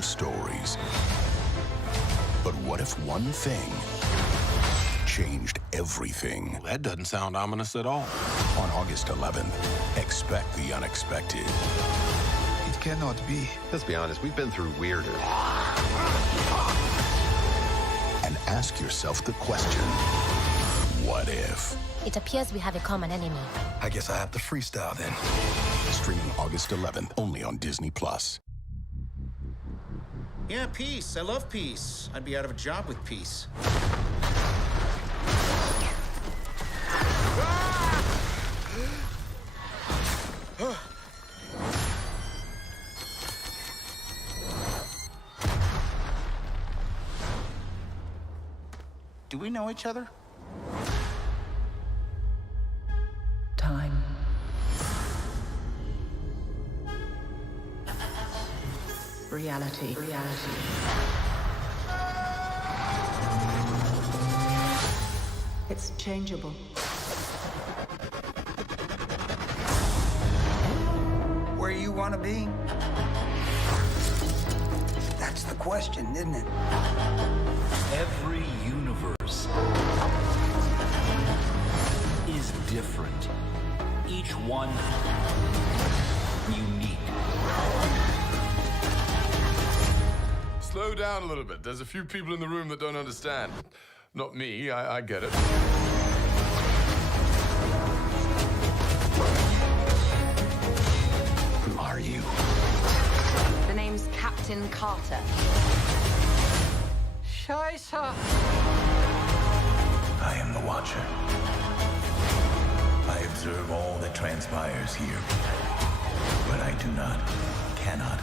the stories. But what if one thing changed everything? Well, that doesn't sound ominous at all. On August 11th, expect the unexpected. It cannot be. Let's be honest, we've been through weirder. And ask yourself the question, what if? It appears we have a common enemy. I guess I have to freestyle then. Streaming August 11th, only on Disney+. Yeah, peace. I love peace. I'd be out of a job with peace. Do we know each other? Time. Reality. It's changeable. Where you want to be? That's the question, isn't it? Every universe is different. Each one unique. Slow down a little bit. There's a few people in the room that don't understand. Not me, I get it. Who are you? The name's Captain Carter. Scheiße! I am the Watcher. I observe all that transpires here. But I do not, cannot,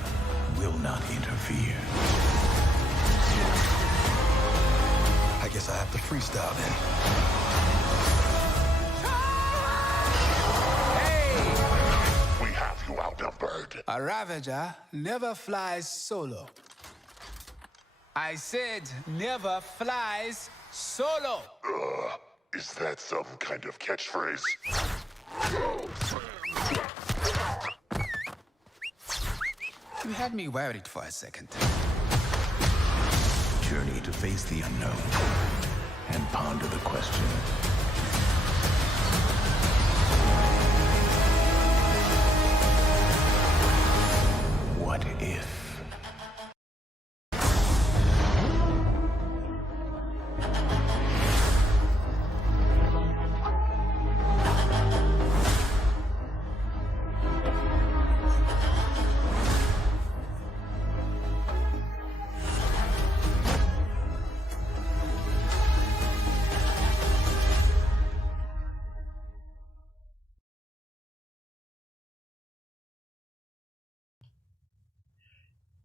will not interfere. I guess I have to freestyle then. We have you outnumbered. A Ravager never flies solo. I said never flies solo. Is that some kind of catchphrase? You had me worried for a second. Journey to face the unknown and ponder the question. What if?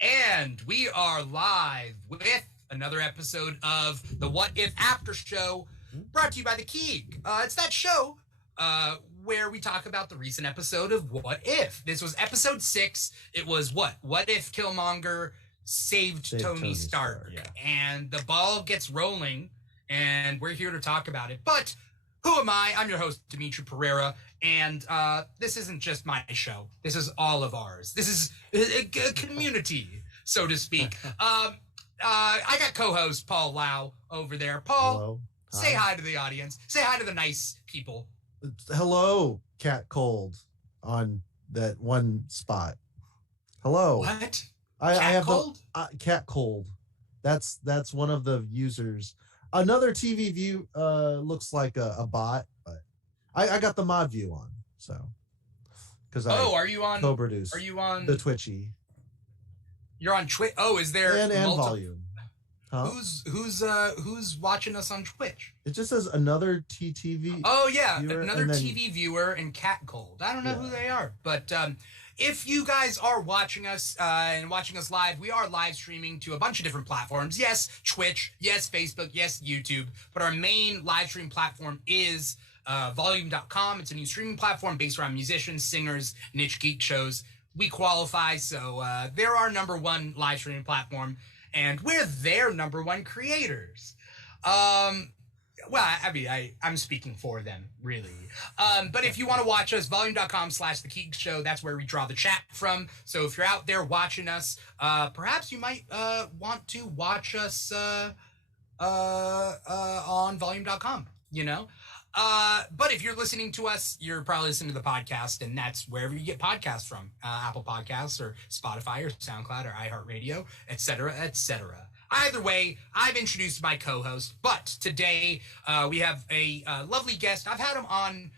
And we are live with another episode of the What If Aftershow, brought to you by The Keeg. It's that show where we talk about the recent episode of What If. This was episode 6. It was what? What if Killmonger saved Tony Stark? Yeah. And the ball gets rolling, and we're here to talk about it. But who am I? I'm your host, Dimitri Pereira, and this isn't just my show. This is all of ours. This is a community, so to speak. I got co-host Paul Lau over there. Paul, Hello. say hi to the audience. Say hi to the nice people. Hello, Cat Cold on that one spot. Hello. What? I have Cold? Cat Cold. That's one of the users. Another TV view looks like a bot, but I got the mod view on, so because are you on co-produce? Are you on the Twitchy? You're on Twitch. Oh, is there and volume? Huh? Who's watching us on Twitch? It just says another TTV. Oh yeah, viewer, another then, TV viewer and Cat Cold. I don't know who they are, but if you guys are watching us and watching us live, we are live streaming to a bunch of different platforms. Yes, Twitch. Yes, Facebook. Yes, YouTube. But our main live stream platform is Volume.com. It's a new streaming platform based around musicians, singers, niche geek shows. We qualify, so they're our number one live streaming platform, and we're their number one creators. Well, I mean, I'm speaking for them, really. But if you want to watch us, volume.com/The Keeg Show, that's where we draw the chat from. So if you're out there watching us, perhaps you might want to watch us on volume.com, you know? But if you're listening to us, you're probably listening to the podcast, and that's wherever you get podcasts from, Apple Podcasts or Spotify or SoundCloud or iHeartRadio, etc., etc. Either way, I've introduced my co-host, but today we have a lovely guest. I've had him on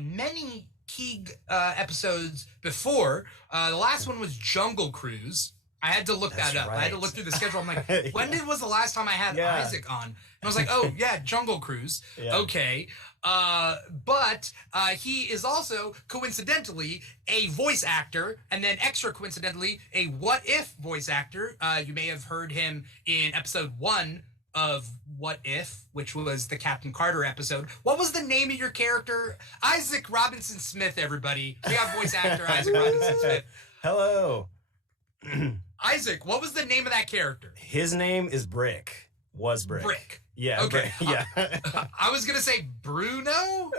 many Keeg episodes before. The last one was Jungle Cruise. I had to look that up. Right. I had to look through the schedule. I'm like, when was the last time I had Isaac on? And I was like, oh, yeah, Jungle Cruise. Yeah. Okay. But he is also, coincidentally, a voice actor, and then extra coincidentally, a What If voice actor. You may have heard him in episode 1 of What If, which was the Captain Carter episode. What was the name of your character? Isaac Robinson Smith, everybody. We got voice actor Isaac Robinson Smith. Hello. Isaac, what was the name of that character? His name is Brick. Was Brick. Brick. Yeah. Okay. Yeah. I was gonna say Bruno.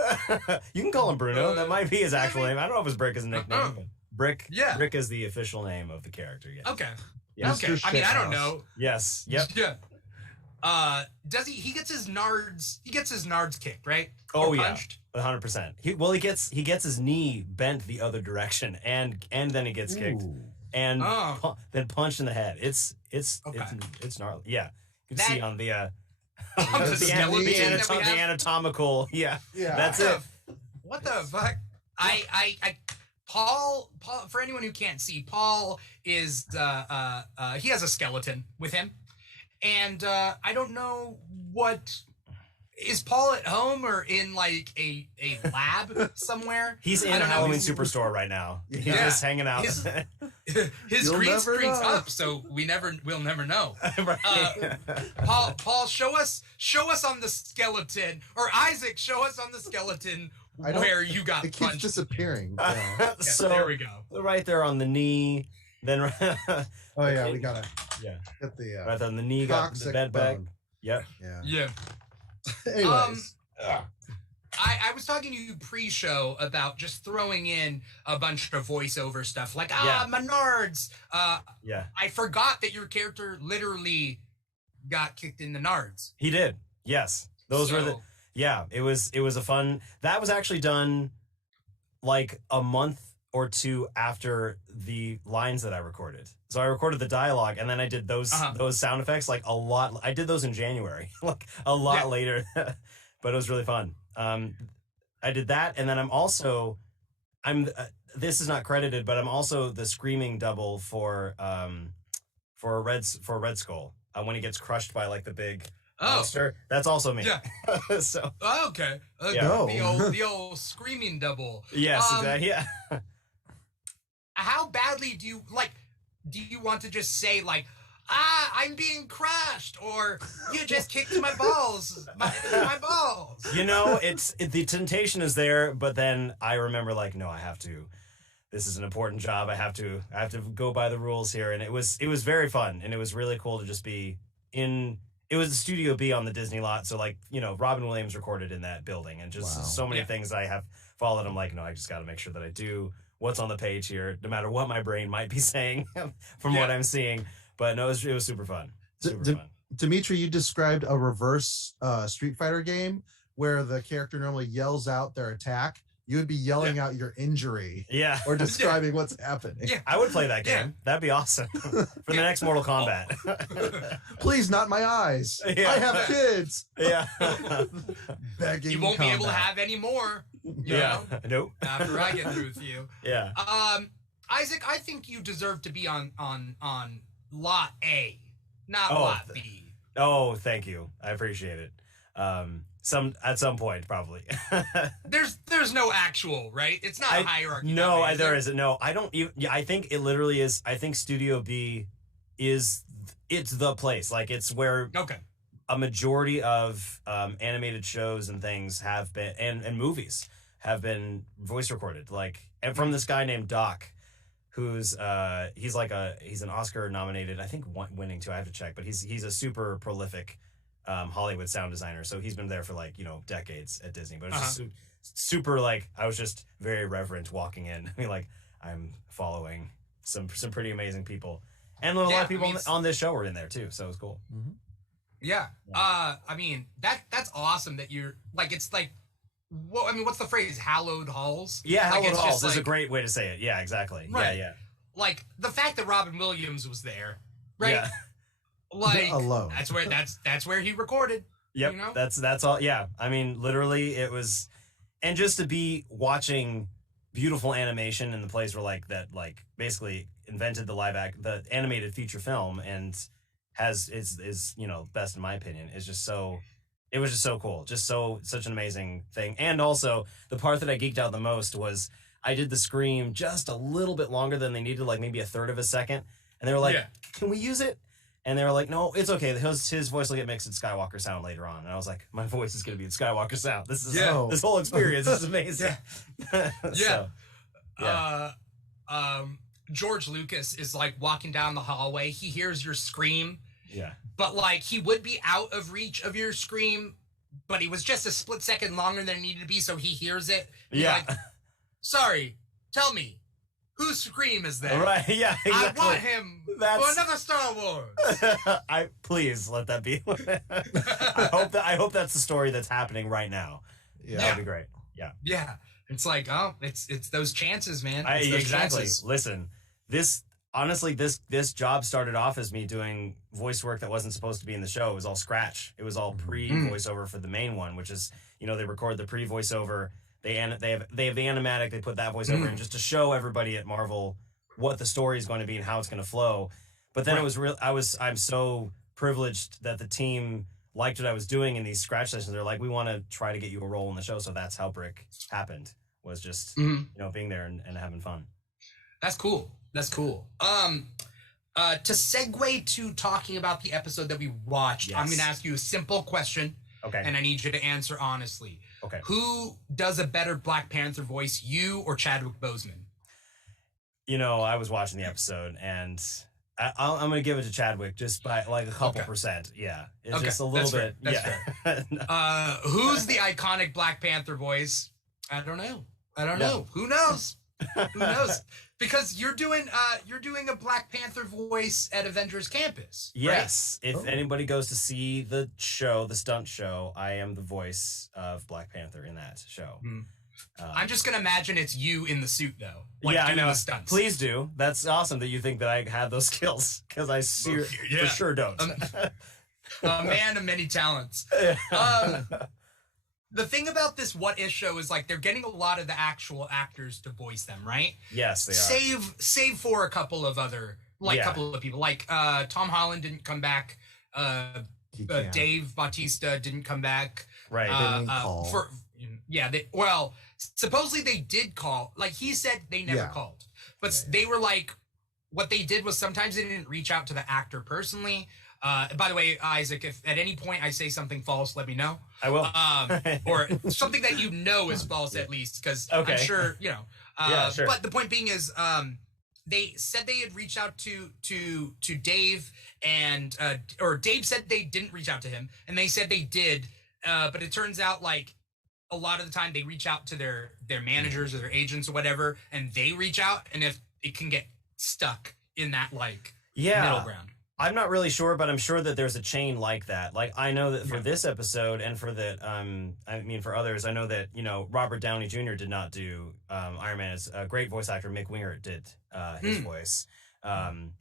You can call him Bruno. That might be his actual name. I don't know if his Brick is a nickname. But Brick. Yeah. Brick is the official name of the character. Yes. Okay. Yeah. Okay. I mean, I don't know. Yes. Yep. Yeah. Does he gets his nards? He gets his nards kicked, right? Oh yeah. 100%. He gets his knee bent the other direction, and then he gets kicked, and then punched in the head. It's gnarly. Yeah. You can see on the the anatomical. Yeah. That's it. What the fuck? Paul, for anyone who can't see, Paul is he has a skeleton with him, and I don't know what. Is Paul at home or in like a lab somewhere? He's in a Halloween Superstore right now. He's just hanging out. His green screen's up, so we'll never know. Paul, show us on the skeleton, or Isaac, show us on the skeleton where you got it punched. Keeps disappearing. So there we go. Right there on the knee. Then we gotta get the right on the knee, got the bent back. Yep. Yeah. Anyways. I was talking to you pre-show about just throwing in a bunch of voiceover stuff like my nards. I forgot that your character literally got kicked in the nards. He did. Yes. Those were it was a fun. That was actually done like a month or two after the lines that I recorded. So I recorded the dialogue, and then I did those sound effects like a lot. I did those in January, like a lot later, but it was really fun. I did that, and then this is not credited, but I'm also the screaming double for Red Skull when he gets crushed by like the big monster. That's also me. Yeah. So okay. The old screaming double. Yes, exactly. Yeah. How badly do you like? Do you want to just say like, I'm being crushed, or you just kicked my balls, my balls? You know, the temptation is there, but then I remember like, no, I have to. This is an important job. I have to go by the rules here, and it was very fun, and it was really cool to just be in. It was Studio B on the Disney lot, so like Robin Williams recorded in that building, and just so many things I have followed. I'm like, no, I just got to make sure that I do what's on the page here, no matter what my brain might be saying from what I'm seeing. But no, it was super fun. Fun. Dimitri, you described a reverse Street Fighter game where the character normally yells out their attack. You would be yelling out your injury. Yeah. Or describing what's happening. Yeah. I would play that game. Yeah. That'd be awesome. For the next Mortal Kombat. Please, not my eyes. Yeah. I have kids. Yeah. Begging you won't be able to have any more. You know, nope. After I get through with you. Yeah. Isaac, I think you deserve to be on lot A, not lot B. Oh, thank you. I appreciate it. At some point, probably. There's no actual, right? It's not a hierarchy. No, there isn't. No, I don't even. Yeah, I think it literally is. I think Studio B it's the place. Like it's where a majority of animated shows and things have been, and movies have been voice recorded. Like, and from this guy named Doc, who's he's an Oscar nominated, I think winning too. I have to check, but he's a super prolific Hollywood sound designer. So he's been there for like, decades at Disney. But it's just super like, I was just very reverent walking in. I mean, like, I'm following some pretty amazing people. And a lot of people on this show were in there too. So it was cool. Mm-hmm. Yeah. I mean, that's awesome that you're like, it's like, well, I mean, what's the phrase? Hallowed halls? Yeah, like, hallowed halls is a great way to say it. Yeah, exactly. Right. Yeah. Like the fact that Robin Williams was there, right? Yeah. Like alone. That's where he recorded. Yep. You know? That's all. Yeah. I mean, literally, it was, and just to be watching beautiful animation in the place where like that, like basically invented the animated feature film and is best in my opinion, is just so. It was just so cool, such an amazing thing. And also the part that I geeked out the most was I did the scream just a little bit longer than they needed, like maybe a third of a second. And they were like, can we use it? And they were like, no, it's okay. His voice will get mixed in Skywalker sound later on. And I was like, my voice is going to be in Skywalker sound. This is this whole experience is amazing. George Lucas is like walking down the hallway. He hears your scream. Yeah. But like he would be out of reach of your scream, but he was just a split second longer than it needed to be, so he hears it. Yeah. Like, sorry, tell me, whose scream is that? Right, yeah, exactly. I want him for another Star Wars. Please let that be. I hope that's the story that's happening right now. Yeah. That'd be great. Yeah. Yeah. It's like, it's those chances, man. It's those exactly. chances. Listen, this job started off as me doing voice work that wasn't supposed to be in the show. It was all scratch. It was all pre-voiceover for the main one, which is, they record the pre-voiceover. They have the animatic. They put that voiceover in just to show everybody at Marvel what the story is going to be and how it's going to flow. But then it was real. I'm so privileged that the team liked what I was doing in these scratch sessions. They're like, we want to try to get you a role in the show. So that's how Brick happened. Was just being there and having fun. That's cool. That's cool. To segue to talking about the episode that we watched, I'm going to ask you a simple question. Okay. And I need you to answer honestly. Okay. Who does a better Black Panther voice, you or Chadwick Boseman? I was watching the episode and I'm going to give it to Chadwick just by like a couple percent. Yeah. It's just a little bit. That's fair. Who's the iconic Black Panther voice? I don't know. Who knows? Who knows? Because you're doing a Black Panther voice at Avengers Campus. Yes. Right? If anybody goes to see the show, the stunt show, I am the voice of Black Panther in that show. I'm just gonna imagine it's you in the suit though. Like I know. The stunts. Please do. That's awesome that you think that I have those skills because I for sure don't. A man of many talents. The thing about this What If show is like they're getting a lot of the actual actors to voice them, right? Yes, they are. Save for a couple of other couple of people. Like Tom Holland didn't come back. Dave Bautista didn't come back. Right. They didn't call. Supposedly they did call. Like he said they never called. But they were like, what they did was sometimes they didn't reach out to the actor personally. By the way, Isaac, if at any point I say something false, let me know. I will. Or something that is false at least, because I'm sure, sure. But the point being is, they said they had reached out to Dave and, or Dave said they didn't reach out to him, and they said they did, but it turns out like a lot of the time they reach out to their managers or their agents or whatever, and they reach out, and if it can get stuck in that middle ground. I'm not really sure, but I'm sure that there's a chain like that. Like I know that for this episode and for for others, I know that, Robert Downey Jr. did not do Iron Man. As a great voice actor, Mick Wingert did his voice. And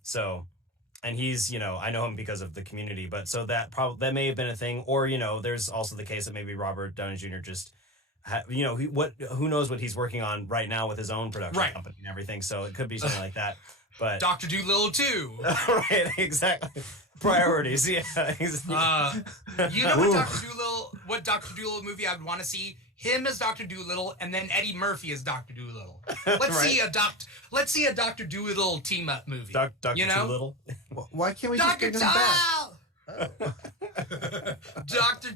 he's, I know him because of the Community, but so that may have been a thing. Or, there's also the case that maybe Robert Downey Jr. just who knows what he's working on right now with his own production company and everything. So it could be something like that. But Dr. Dolittle too. Right, exactly. Priorities, yeah. What Dr. Dolittle movie I would want to see? Him as Dr. Dolittle and then Eddie Murphy as Dr. Dolittle. Let's see a Dr. Dolittle team up movie. Dr. Dolittle. Why can't we just bring him back? Dr.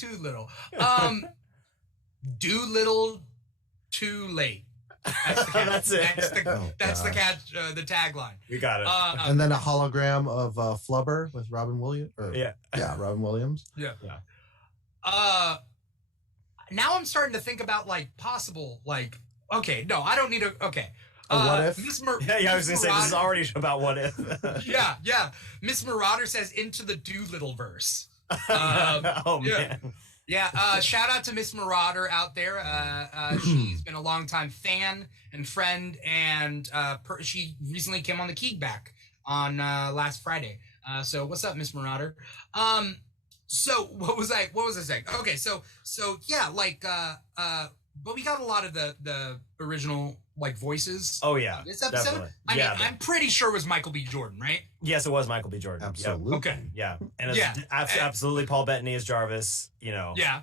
Dolittle. Dolittle too late. That's the That's it. That's the catch. The tagline. We got it. And then a hologram of Flubber with Robin Williams. Yeah, Robin Williams. Yeah. Now I'm starting to think about like possible like. Okay, no, I don't need a. Okay. What if? I was gonna say this is already about what if. yeah. Miss Marauder says into the Doolittle verse. Man. Yeah. Shout out to Miss Marauder out there. She's been a longtime fan and friend, and she recently came on the Kickback on last Friday. So what's up, Miss Marauder? So what was I saying? Okay, so yeah, like but we got a lot of the original like voices. Oh yeah, this episode. Definitely. I mean, I'm pretty sure it was Michael B. Jordan, right? Yes, it was Michael B. Jordan. Absolutely. Yep. Okay. Yeah, and it's absolutely Paul Bettany as Jarvis. You know. Yeah.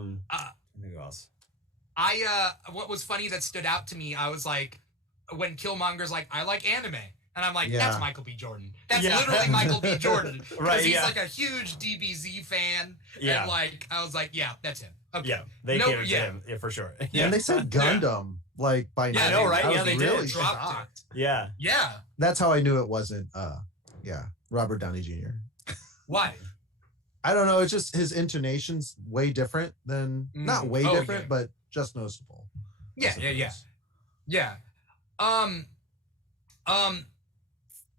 Who else? What was funny that stood out to me, I was like, when Killmonger's like, I like anime. And I'm like, that's Michael B. Jordan. That's literally Michael B. Jordan. Because he's like a huge DBZ fan. Yeah. And like, I was like, yeah, that's him. Okay. Yeah, they catered to him, for sure. Yeah. And they said Gundam, like by I know, right? I was They really did. shocked. Yeah. Yeah. That's how I knew it wasn't Robert Downey Jr. Why? I don't know. It's just his intonation's way different than not way different, but just noticeable. Yeah.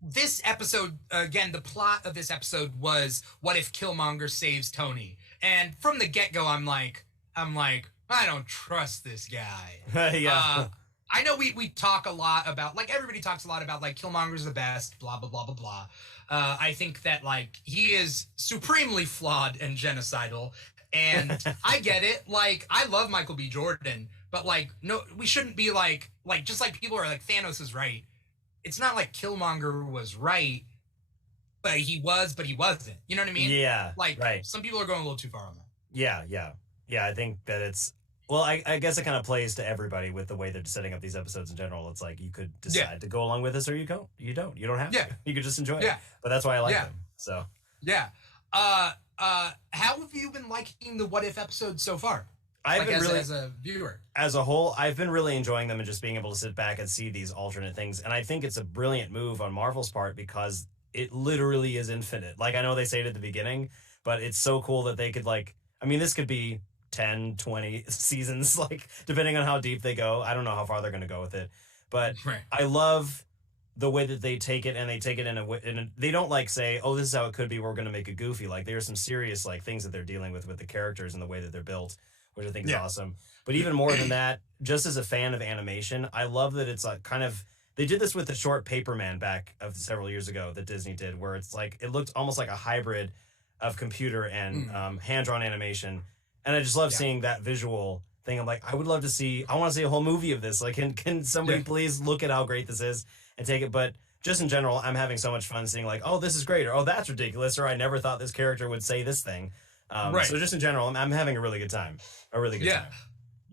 This episode, again, the plot of this episode was what if Killmonger saves Tony? And from the get-go, I'm like, I don't trust this guy. I know we talk a lot about, like, everybody talks a lot about, like, Killmonger's the best, blah, blah, blah, blah, blah. I think that, like, he is supremely flawed and genocidal. And I get it. Like, I love Michael B. Jordan, but, like, no, we shouldn't be, like, just like people are like, Thanos is right. It's not like Killmonger was right, but he wasn't. You know what I mean? Yeah. Like, right. Some people are going a little too far on that. Yeah. I think that it's, well, I guess it kind of plays to everybody with the way they're setting up these episodes in general. It's like you could decide to go along with this or you don't. You don't have to. You could just enjoy it. But that's why I like them. So. Yeah. How have you been liking the What If episode so far? I've been really, as a viewer. As a whole, I've been really enjoying them and just being able to sit back and see these alternate things. And I think it's a brilliant move on Marvel's part because it literally is infinite. Like, I know they say it at the beginning, but it's so cool that they could, like, I mean, this could be 10, 20 seasons, like, depending on how deep they go. I don't know how far they're going to go with it. But I love the way that they take it, and they take it in a they don't, like, say, oh, this is how it could be, we're going to make it goofy. Like, there's some serious, like, things that they're dealing with the characters and the way that they're built, which I think is awesome. But even more than that, just as a fan of animation, I love that it's like kind of, they did this with the short Paperman back of several years ago that Disney did, where it's like, it looked almost like a hybrid of computer and hand-drawn animation. And I just love seeing that visual thing. I'm like, I want to see a whole movie of this. Like, can somebody please look at how great this is and take it? But just in general, I'm having so much fun seeing like, oh, this is great, or oh, that's ridiculous, or I never thought this character would say this thing. So just in general, I'm having a really good time. A really good time.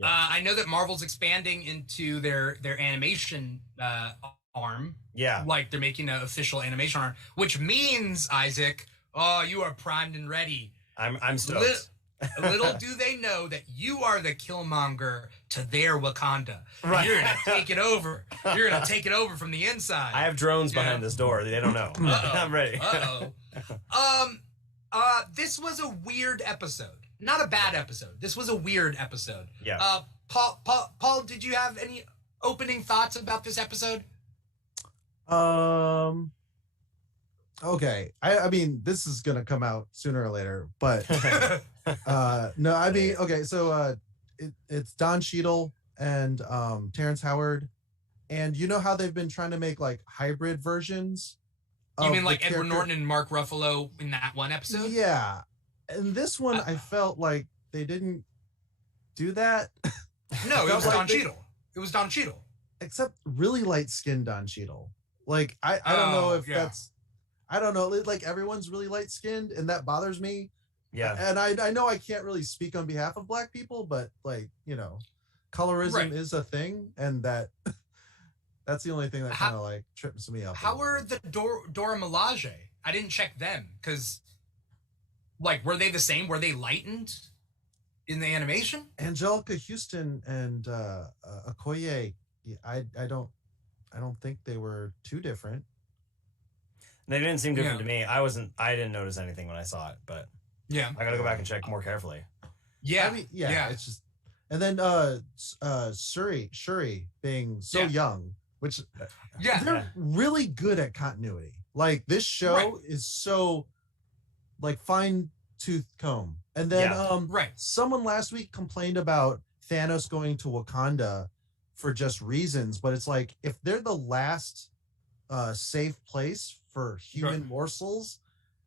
I know that Marvel's expanding into their animation arm. Yeah. Like they're making an official animation arm, which means, Isaac, you are primed and ready. I'm stoked. Little do they know that you are the Killmonger to their Wakanda. Right. You're gonna take it over. You're gonna take it over from the inside. I have drones behind this door. They don't know. I'm ready. This was a weird episode. Not a bad episode. This was a weird episode. Yeah. Paul, did you have any opening thoughts about this episode? Okay. I mean, this is gonna come out sooner or later, but no, I mean, okay, so it's Don Cheadle and Terrence Howard, and you know how they've been trying to make like hybrid versions. You mean like Edward Norton and Mark Ruffalo in that one episode? Yeah. And this one, I felt like they didn't do that. No, it was Don Cheadle. It was Don Cheadle. Except really light-skinned Don Cheadle. Like, I don't know if that's... I don't know. Like, everyone's really light-skinned, and that bothers me. Yeah. And I know I can't really speak on behalf of Black people, but, like, you know, colorism is a thing, and that's the only thing that kind of, like, trips me up. How were the Dora Milaje? I didn't check them, because... Like, were they the same? Were they lightened? in the animation. Angelica Houston and Okoye, I don't think they were too different. They didn't seem different to me. I didn't notice anything when I saw it, but yeah, I gotta go back and check more carefully. Yeah, I mean, yeah, it's just, and then Shuri being so young, which they're really good at continuity. Like this show is so like fine tooth comb. And then someone last week complained about Thanos going to Wakanda for just reasons, but it's like if they're the last safe place for human morsels,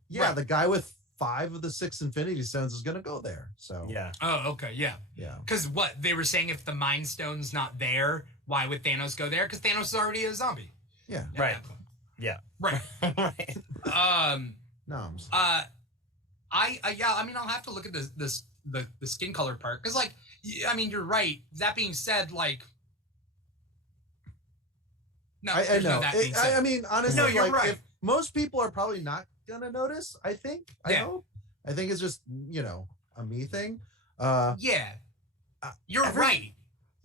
the guy with 5 of the 6 Infinity Stones is gonna go there. So Oh, okay, yeah. Because what they were saying, if the Mind Stone's not there, why would Thanos go there? Because Thanos is already a zombie. Yeah. Right. Yeah. Right. Right. Noms. I mean, I'll have to look at the skin color part because, like, I mean, you're right. That being said, like, no, I know. I mean, honestly, no, you're right. If most people are probably not gonna notice. I think. I hope. I think it's just a me thing. You're right.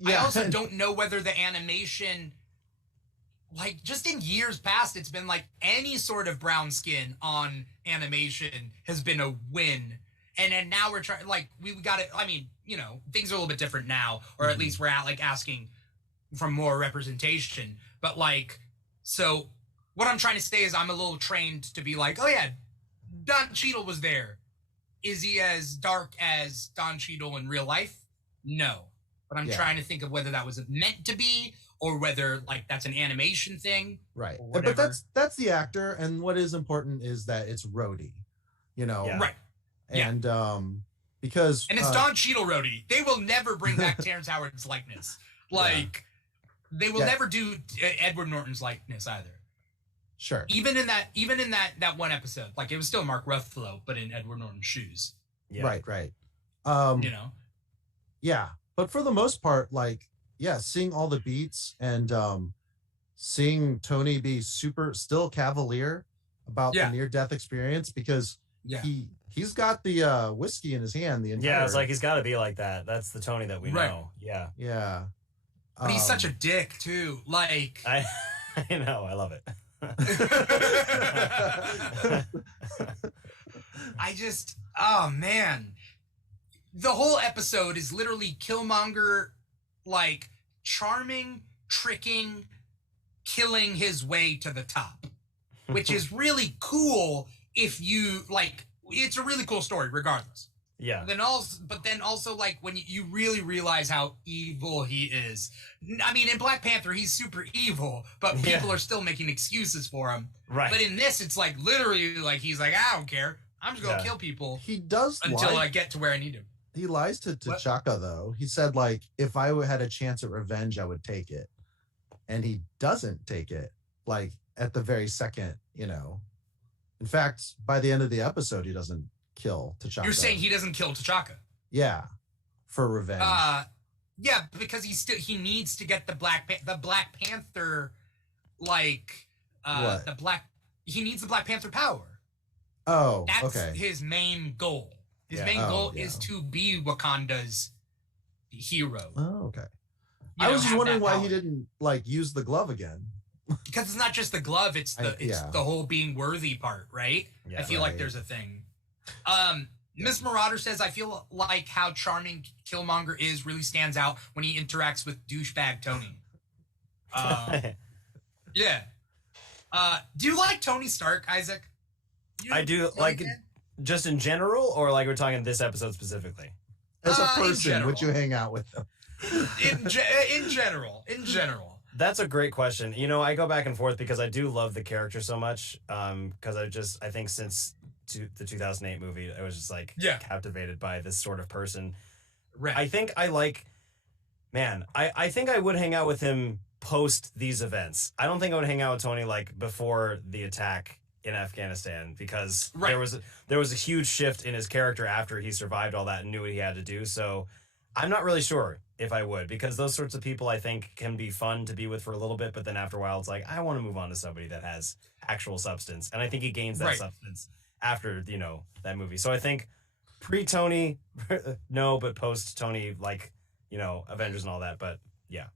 I also don't know whether the animation, like, just in years past, it's been like any sort of brown skin on animation has been a win. And then now we're trying, like, we got it. I mean, things are a little bit different now, or at least we're asking for more representation. But, like, so what I'm trying to say is I'm a little trained to be like, oh, yeah, Don Cheadle was there. Is he as dark as Don Cheadle in real life? No. But I'm trying to think of whether that was meant to be or whether, like, that's an animation thing. Right. But that's the actor, and what is important is that it's Rhodey, Right. And because and it's Don Cheadle Rhodey. They will never bring back Terrence Howard's likeness. Like, they will never do Edward Norton's likeness either. Sure. Even in that one episode, like, it was still Mark Ruffalo, but in Edward Norton's shoes. Yeah. Right. Yeah. But for the most part, like, seeing all the beats and seeing Tony be still cavalier about the near-death experience because he's got the whiskey in his hand the entire. Yeah, it's like he's got to be like that. That's the Tony that we know. Yeah. Yeah. But he's such a dick too. Like I know, I love it. Oh man. The whole episode is literally Killmonger, like, charming, tricking, killing his way to the top, which is really cool if you, like, it's a really cool story regardless. Yeah. But then also, like, when you really realize how evil he is. I mean, in Black Panther, he's super evil, but people are still making excuses for him. Right. But in this, it's like literally, like, he's like, I don't care. I'm just gonna kill people. He does until I get to where I need him. He lies to T'Chaka, though. He said, like, if I had a chance at revenge, I would take it. And he doesn't take it, like, at the very second, In fact, by the end of the episode, he doesn't kill T'Chaka. You're saying he doesn't kill T'Chaka? Yeah, for revenge. Yeah, because he needs to get the Black Panther, like, he needs the Black Panther power. Oh, that's okay. his main goal. His main goal is to be Wakanda's hero. Oh, okay. I was just wondering why he didn't, like, use the glove again. Because it's not just the glove; it's the whole being worthy part, right? Yeah, I feel like there's a thing. Miss Marauder says, I feel like how charming Killmonger is really stands out when he interacts with douchebag Tony. Yeah. Do you like Tony Stark, Isaac? I do, like, just in general, or like we're talking this episode specifically? As a person, would you hang out with them? In general. That's a great question. I go back and forth because I do love the character so much. Because I think since the 2008 movie, I was just like captivated by this sort of person. Right. I think I think I would hang out with him post these events. I don't think I would hang out with Tony like before the attack in Afghanistan because there was a huge shift in his character after he survived all that and knew what he had to do. So I'm not really sure if I would, because those sorts of people I think can be fun to be with for a little bit, but then after a while it's like I want to move on to somebody that has actual substance, and I think he gains that substance after that movie. So I think pre-Tony, no, but post-Tony, like, you know, Avengers and all that. But yeah,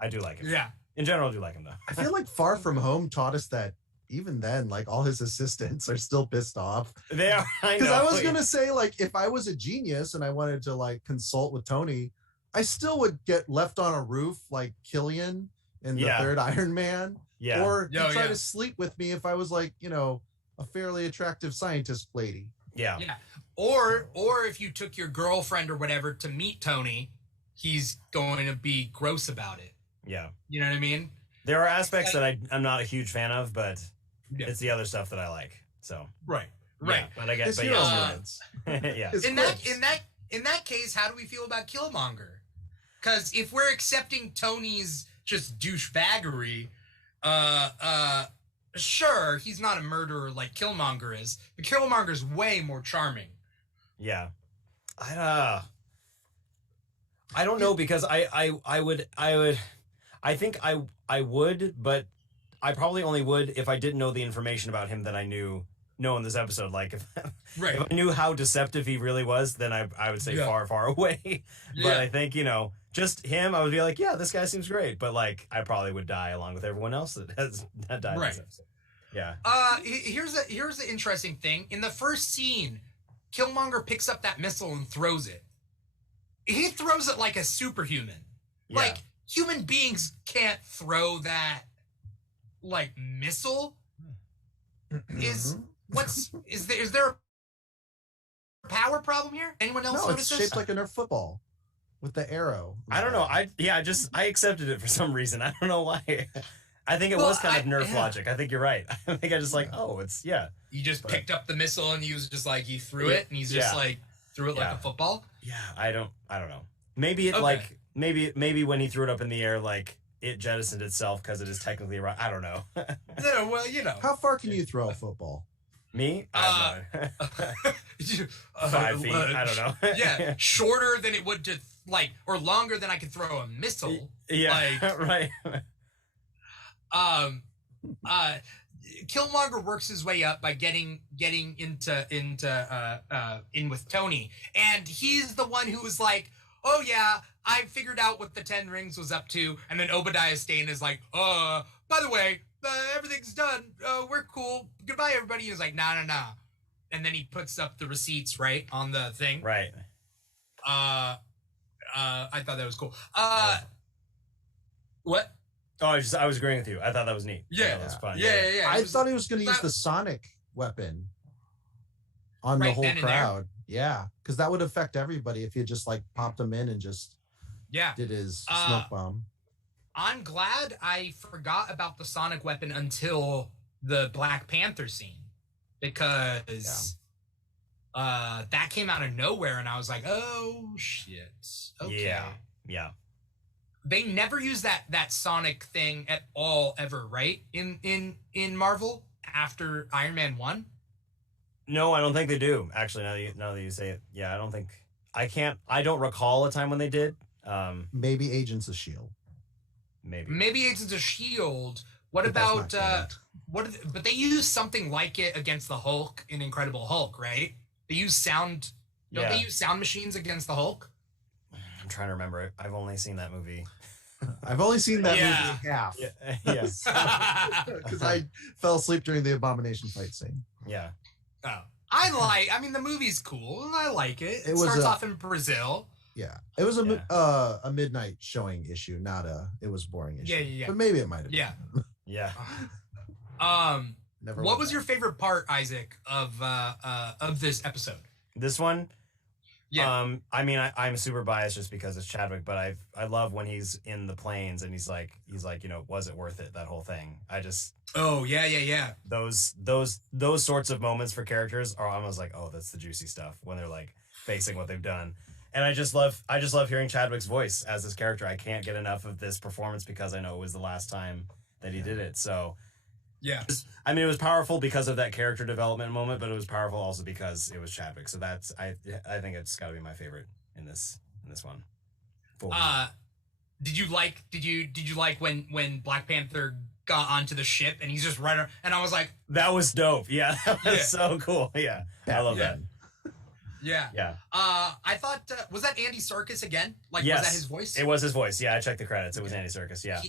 I do like him. Yeah, in general, I do like him though. I feel like Far From Home taught us that even then, like, all his assistants are still pissed off. They are. Because I was gonna say, like, if I was a genius and I wanted to like consult with Tony, I still would get left on a roof like Killian in the third Iron Man. Yeah. Or try to sleep with me if I was like, you know, a fairly attractive scientist lady. Yeah. Yeah. Or if you took your girlfriend or whatever to meet Tony, he's going to be gross about it. Yeah. You know what I mean? There are aspects that I'm not a huge fan of, but it's the other stuff that I like. So right. Yeah, but I guess yeah. In that case, how do we feel about Killmonger? Because if we're accepting Tony's just douchebaggery, sure, he's not a murderer like Killmonger is, but Killmonger's way more charming. Yeah. I don't know, because I think I would, but I probably only would if I didn't know the information about him that I know in this episode. Like if I knew how deceptive he really was, then I would say far, far away. But I think, you know, just him, I would be like, yeah, this guy seems great. But like, I probably would die along with everyone else that died in this episode. Yeah. Here's the interesting thing. In the first scene, Killmonger picks up that missile and throws it. He throws it like a superhuman. Yeah. Like, human beings can't throw that, like, missile. Is there a power problem here? Anyone else No, notice it's this? shaped like a Nerf football with the arrow. I don't know. I accepted it for some reason. I don't know why. I think it was kind of Nerf logic. I think you're right. I think I just like, He just picked up the missile and he was just like, he threw it and he's just like threw it like a football. Yeah, I don't know. Maybe it like maybe when he threw it up in the air, like it jettisoned itself because it is technically right. I don't know. Yeah, well, you know. How far can you throw a football? Me? I don't know. 5 feet. I don't know. Yeah, shorter than it would to like, or longer than I could throw a missile. Yeah, like, right. Killmonger works his way up by getting in with Tony, and he's the one who was like, "Oh yeah, I figured out what the 10 Rings was up to," and then Obadiah Stane is like, by the way, everything's done. We're cool. Goodbye, everybody." He was like, nah. And then he puts up the receipts, right, on the thing. Right. I thought that was cool. What? Oh, I was agreeing with you. I thought that was neat. Yeah, that was fun. Yeah. I thought he was going to use the sonic weapon on the whole crowd. Yeah, because that would affect everybody if he had just like popped him in and just did his smoke bomb. I'm glad I forgot about the sonic weapon until the Black Panther scene, because that came out of nowhere and I was like, oh shit. Okay. Yeah. They never use that sonic thing at all ever, right? In Marvel after Iron Man 1? No, I don't think they do. Actually, now that you say it, yeah, I don't recall a time when they did. Maybe Agents of S.H.I.E.L.D. Maybe Agents of S.H.I.E.L.D. What about but they use something like it against the Hulk in Incredible Hulk, right? They use sound. Don't they use sound machines against the Hulk? I'm trying to remember it. I've only seen that movie. I've only seen that movie half. Yes. Because I fell asleep during the Abomination fight scene. Yeah. Oh. I mean, the movie's cool. I like it. It starts off in Brazil. Yeah. It was a midnight showing issue, not it was a boring issue. Yeah. But maybe it might have been. Yeah. What was your favorite part, Isaac, of this episode? This one? Yeah. I mean, I'm super biased just because it's Chadwick, but I love when he's in the planes and he's like, you know, was it worth it, that whole thing? Oh, yeah. Those sorts of moments for characters are almost like, oh, that's the juicy stuff when they're like facing what they've done. And I just love hearing Chadwick's voice as this character. I can't get enough of this performance because I know it was the last time that he did it. So yeah, I mean, it was powerful because of that character development moment, but it was powerful also because it was Chadwick. So that's I think it's got to be my favorite in this one. Did you like when Black Panther got onto the ship and he's just right around, and I was like, that was dope. Yeah, that was so cool. Yeah, I love that. Yeah. Yeah. I thought, was that Andy Serkis again? Like, Yes. was that his voice? It was his voice. Yeah, I checked the credits. It was Andy Serkis. Yeah.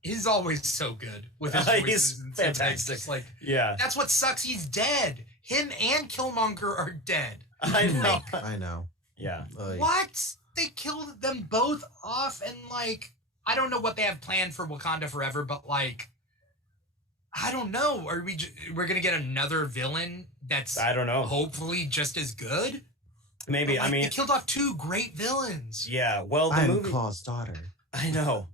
He's always so good with his voices. He's and fantastic. Just like, yeah. that's what sucks. He's dead. Him and Killmonger are dead. I know. I know. Yeah. What? They killed them both off, and like, I don't know what they have planned for Wakanda Forever, but like, I don't know. Are we're gonna get another villain that's I don't know. hopefully just as good? Maybe. But, like, I mean, they killed off two great villains. yeah. Well, the I'm movie. Claw's daughter. I know.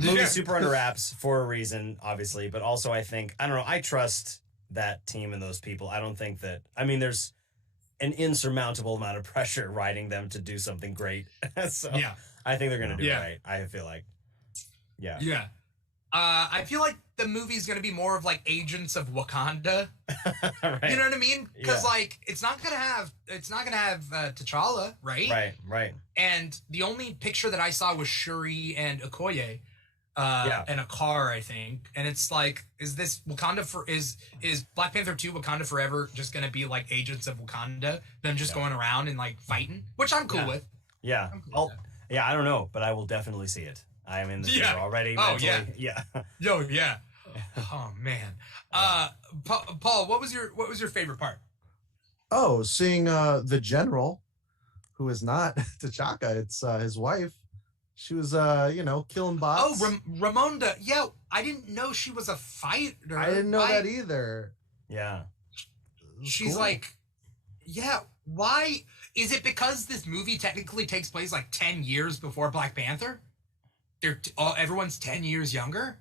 Movie's super under wraps for a reason, obviously, but also I think I don't know. I trust that team and those people. I don't think that. I mean, there's an insurmountable amount of pressure riding them to do something great. So Yeah. I think they're gonna do it Yeah. right. I feel like. Yeah. Yeah. I feel like the movie's gonna be more of like Agents of Wakanda. Right. You know what I mean? Because Yeah. like it's not gonna have T'Challa, right? Right. And the only picture that I saw was Shuri and Okoye, Yeah. and a car, I think. And it's like, is this Wakanda is Black Panther 2 Wakanda Forever just gonna be like Agents of Wakanda, them just going around and like fighting, which I'm cool with. Yeah. Yeah. I don't know, but I will definitely see it. I am in the theater already. Oh mentally. yeah. Yeah. Yo yeah. Oh man. Paul, what was your favorite part? Oh, seeing the general, who is not T'Chaka, it's his wife. She was killing bots. Oh, Ramonda. Yeah, I didn't know she was a fighter. I didn't know that either. Yeah. She's cool. like, yeah. Why is it? Because this movie technically takes place like 10 years before Black Panther? Everyone's 10 years younger.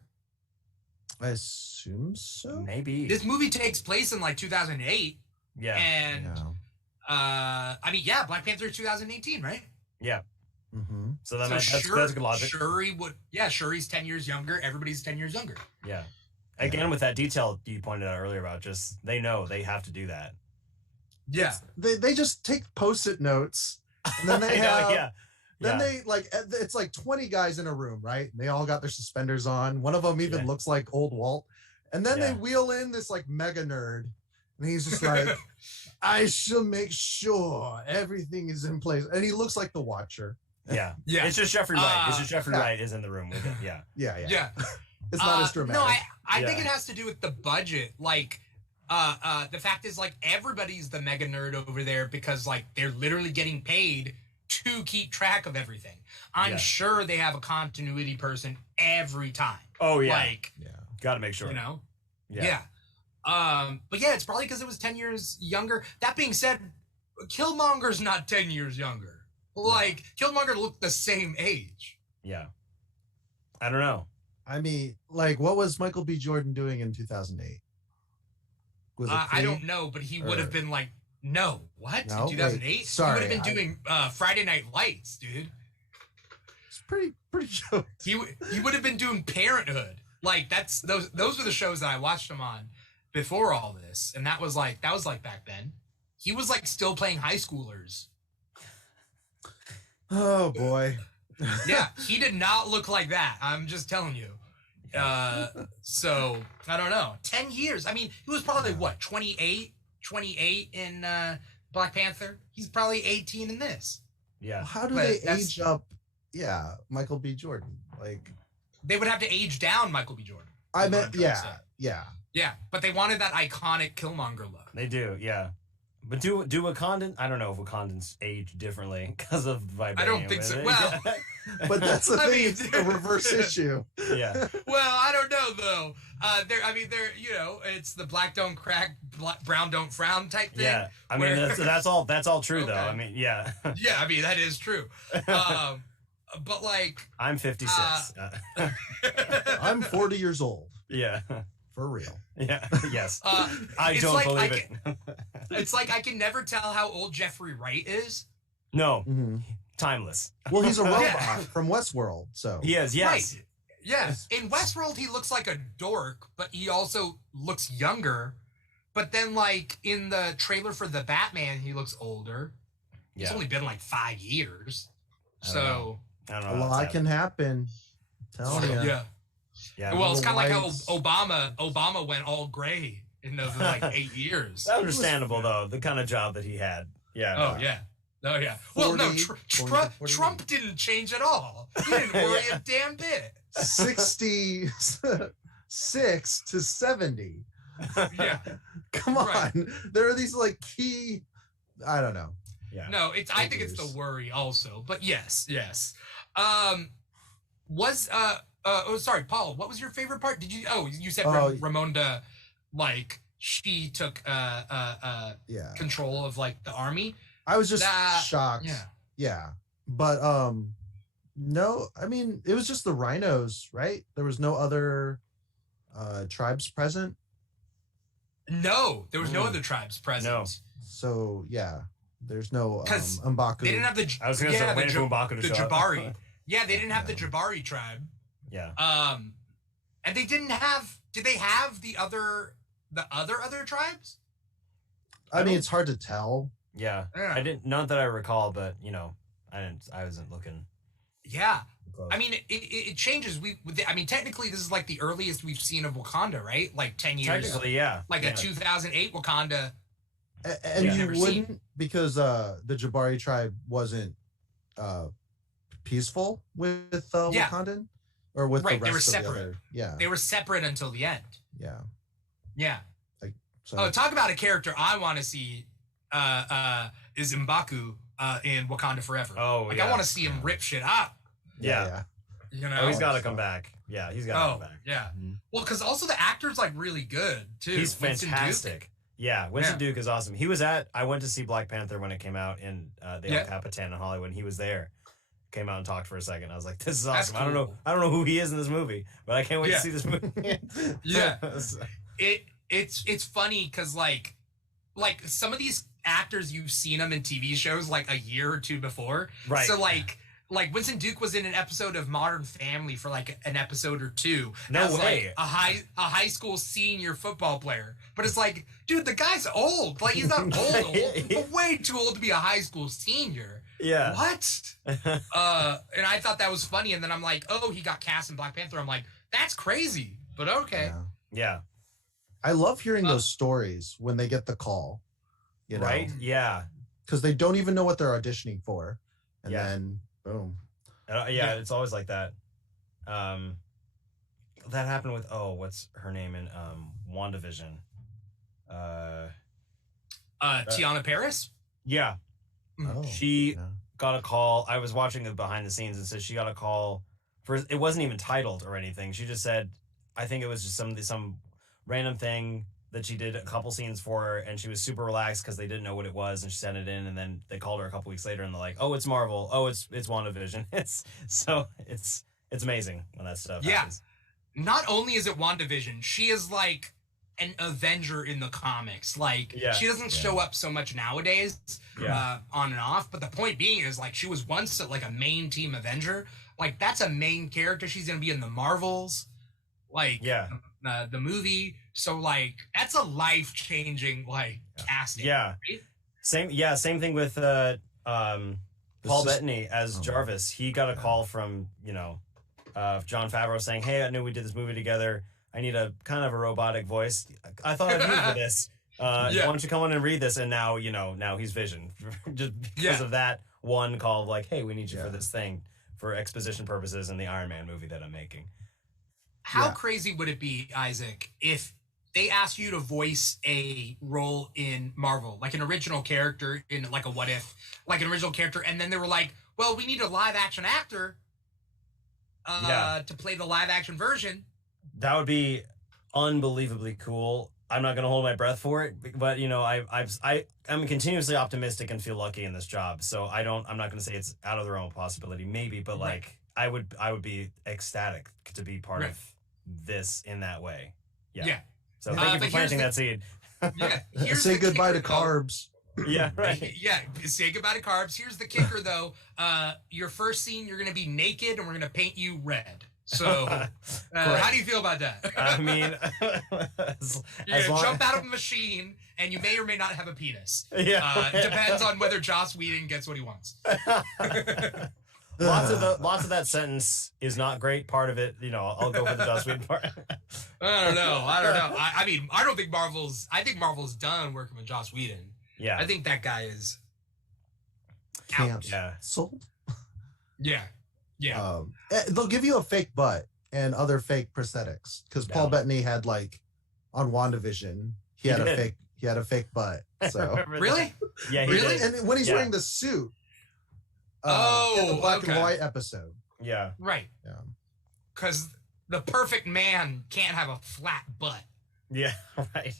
I assume so. Maybe. This movie takes place in like 2008. Yeah. And I mean, yeah, Black Panther 2018, right? Yeah. Mm-hmm. So then that's good logic. Shuri's 10 years younger. Everybody's 10 years younger. Yeah. Again, with that detail you pointed out earlier about just they know they have to do that. Yeah. They just take post-it notes, and then they have they like it's like 20 guys in a room, right? And they all got their suspenders on. One of them even looks like old Walt. And then they wheel in this like mega nerd, and he's just like, I shall make sure everything is in place. And he looks like the Watcher. Yeah. It's just Jeffrey Wright. It's just Jeffrey Wright is in the room with it. Yeah. Yeah. It's not as dramatic. No, I think it has to do with the budget. Like, the fact is, like, everybody's the mega nerd over there because, like, they're literally getting paid to keep track of everything. I'm sure they have a continuity person every time. Oh, yeah. Like, gotta make sure. You know? Yeah. But yeah, it's probably because it was 10 years younger. That being said, Killmonger's not 10 years younger. Like, Killmonger looked the same age. Yeah. I don't know. I mean, like, what was Michael B. Jordan doing in 2008? Was it I don't know, but he would have been like, no, what? No? In 2008? Sorry, he would have been doing Friday Night Lights, dude. It's pretty good. He would have been doing Parenthood. Like, those were the shows that I watched him on before all this. And that was like back then. He was like still playing high schoolers. Oh boy. Yeah, he did not look like that. I'm just telling you. So I don't know. 10 years. I mean, he was probably what, 28 in Black Panther. He's probably 18 in this. Yeah. How do they age up? Yeah, Michael B. Jordan. Like, they would have to age down Michael B. Jordan. I meant, yeah. Yeah, but they wanted that iconic Killmonger look. They do, yeah. But do Wakandan? I don't know if Wakandans age differently because of vibranium. I don't think so. Well, but that's the thing. It's a reverse issue. Yeah. Well, I don't know though. They're it's the black don't crack, brown don't frown type thing. Yeah. I mean, that's all true though. I mean, yeah. Yeah, I mean that is true. But like, I'm 56. I'm 40 years old. Yeah. For real. Yeah. Yes. I don't believe it. It's like I can never tell how old Jeffrey Wright is. No. Mm-hmm. Timeless. Well, he's a robot from Westworld, so. He is, yes. Right. Yes. In Westworld, he looks like a dork, but he also looks younger. But then, like, in the trailer for The Batman, he looks older. It's only been, like, 5 years. I don't know. A lot can happen. Tell you. Yeah. Yeah. Well, it's kind of like how Obama went all gray in those, like, 8 years. That's understandable, though, the kind of job that he had. Yeah. Oh yeah. Oh yeah. Well, no, 40, Trump didn't change at all. He didn't worry a damn bit. 66 to 70. Yeah. Come on. There are these like key. I don't know. Yeah. No, I think it's the worry also. But yes. Sorry, Paul, what was your favorite part? You said Ramonda, like she took control of like the army. I was just shocked. Yeah. But no, I mean it was just the rhinos, right? There was no other tribes present. No, there was no other tribes present. No. So yeah, there's no M'Baku. They didn't have the. I was going to say waiting for M'Baku to show up. Jabari. Yeah, they didn't have the Jabari tribe. Yeah. And they didn't have. Did they have the other tribes? I mean, it's hard to tell. Yeah. I didn't. Not that I recall, but I wasn't looking. Yeah. I mean, it changes. I mean, technically, this is like the earliest we've seen of Wakanda, right? Like 10 years. Technically, yeah. Like a 2008 Wakanda. And you wouldn't, because the Jabari tribe wasn't peaceful with Wakandan, or with the rest they were of separate. the other. Yeah, they were separate until the end. Yeah. Oh, talk about a character I want to see is M'Baku in Wakanda Forever. Oh, I want to see him rip shit up. Yeah. Oh, he's got to come back. Yeah, he's got to come back. Yeah. Well, because also the actor's like really good too. He's fantastic. Yeah, Winston Duke is awesome. I went to see Black Panther when it came out in the El Capitan in Hollywood, and he was there. Came out and talked for a second. I was like, this is awesome. Cool. I don't know who he is in this movie, but I can't wait to see this movie. Yeah. It's funny because like some of these actors, you've seen them in TV shows like a year or two before. Right. So like Winston Duke was in an episode of Modern Family for like an episode or two. No way. Like a high school senior football player. But it's like, dude, the guy's old. Like he's not old, but way too old to be a high school senior. Yeah. What? And I thought that was funny, and then I'm like, oh, he got cast in Black Panther. I'm like, that's crazy, but okay. Yeah. I love hearing those stories when they get the call. Right? Yeah. Because they don't even know what they're auditioning for, and then boom. It's always like that. That happened with what's her name in WandaVision? Tiana Paris? Yeah. She got a call. I was watching the behind the scenes and said she got a call for, it wasn't even titled or anything. She just said, I think it was just some random thing that she did a couple scenes for her, and she was super relaxed because they didn't know what it was, and she sent it in, and then they called her a couple weeks later and they're like, oh, it's Marvel. Oh, it's WandaVision. It's amazing when that stuff happens. Not only is it WandaVision, she is like an Avenger in the comics. Like she doesn't show up so much nowadays, on and off. But the point being is like she was once like a main team Avenger. Like that's a main character. She's gonna be in the Marvels, like the movie. So like that's a life changing like casting. Yeah. Right? Same thing with Paul Bettany as Jarvis. He got a call from Jon Favreau saying, "Hey, I knew we did this movie together. I need a kind of a robotic voice. I thought of you for this. Why don't you come on and read this?" And now, now he's Vision. Just because of that one call of like, hey, we need you for this thing for exposition purposes in the Iron Man movie that I'm making. How crazy would it be, Isaac, if they asked you to voice a role in Marvel, like an original character in like a what if, like an original character, and then they were like, well, we need a live action actor to play the live action version. That would be unbelievably cool. I'm not going to hold my breath for it, but I'm continuously optimistic and feel lucky in this job. So I'm not going to say it's out of the realm of possibility, maybe, but like I would be ecstatic to be part of this in that way. Yeah. So thank you for planting that seed. Say goodbye to carbs. Yeah, right. Say goodbye to carbs. Here's the kicker, though. Your first scene, you're going to be naked, and we're going to paint you red. So, how do you feel about that? I mean, you're going to jump out of a machine, and you may or may not have a penis. Yeah. It depends on whether Joss Whedon gets what he wants. Lots of that sentence is not great. Part of it, I'll go for the Joss Whedon part. I don't know. I think Marvel's done working with Joss Whedon. Yeah. I think that guy is canceled. Yeah. They'll give you a fake butt and other fake prosthetics because Paul Bettany had like on WandaVision, he had a fake butt. So really? Yeah, he really? did. And when he's wearing the suit, in the black and white episode. Yeah. Right. Yeah. Because the perfect man can't have a flat butt. Yeah, right.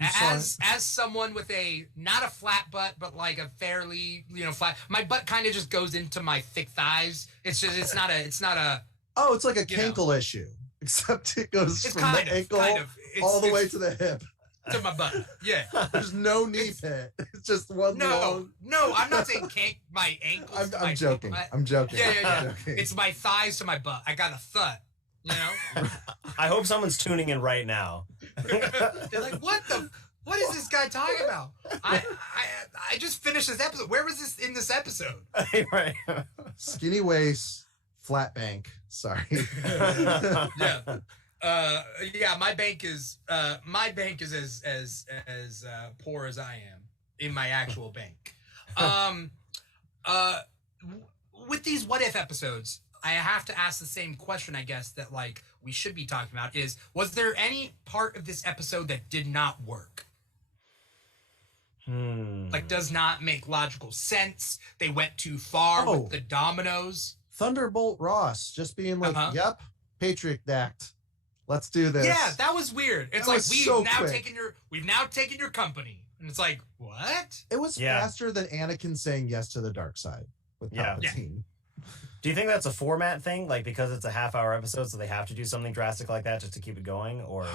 As someone with not a flat butt, but like a fairly, flat, my butt kind of just goes into my thick thighs. It's not a. Oh, it's like a cankle issue, except it goes from the ankle all the way to the hip. To my butt. Yeah. There's no knee pit. It's just one long. No, I'm not saying my ankles. I'm joking. I'm joking. Yeah. It's my thighs to my butt. I got a thud. I hope someone's tuning in right now. They're like, what is this guy talking about? I just finished this episode. Where was this in this episode? Right. Skinny waist, flat bank. Sorry. Yeah. My bank is as poor as I am in my actual bank. With these what if episodes, I have to ask the same question, I guess, that like we should be talking about was there any part of this episode that did not work? Like does not make logical sense. They went too far with the dominoes. Thunderbolt Ross just being like, yep, Patriot Act. Let's do this. Yeah, that was weird. It's like we've now taken your company. And it's like, what? It was faster than Anakin saying yes to the dark side with Palpatine. Do you think that's a format thing? Like because it's a half-hour episode, so they have to do something drastic like that just to keep it going? Or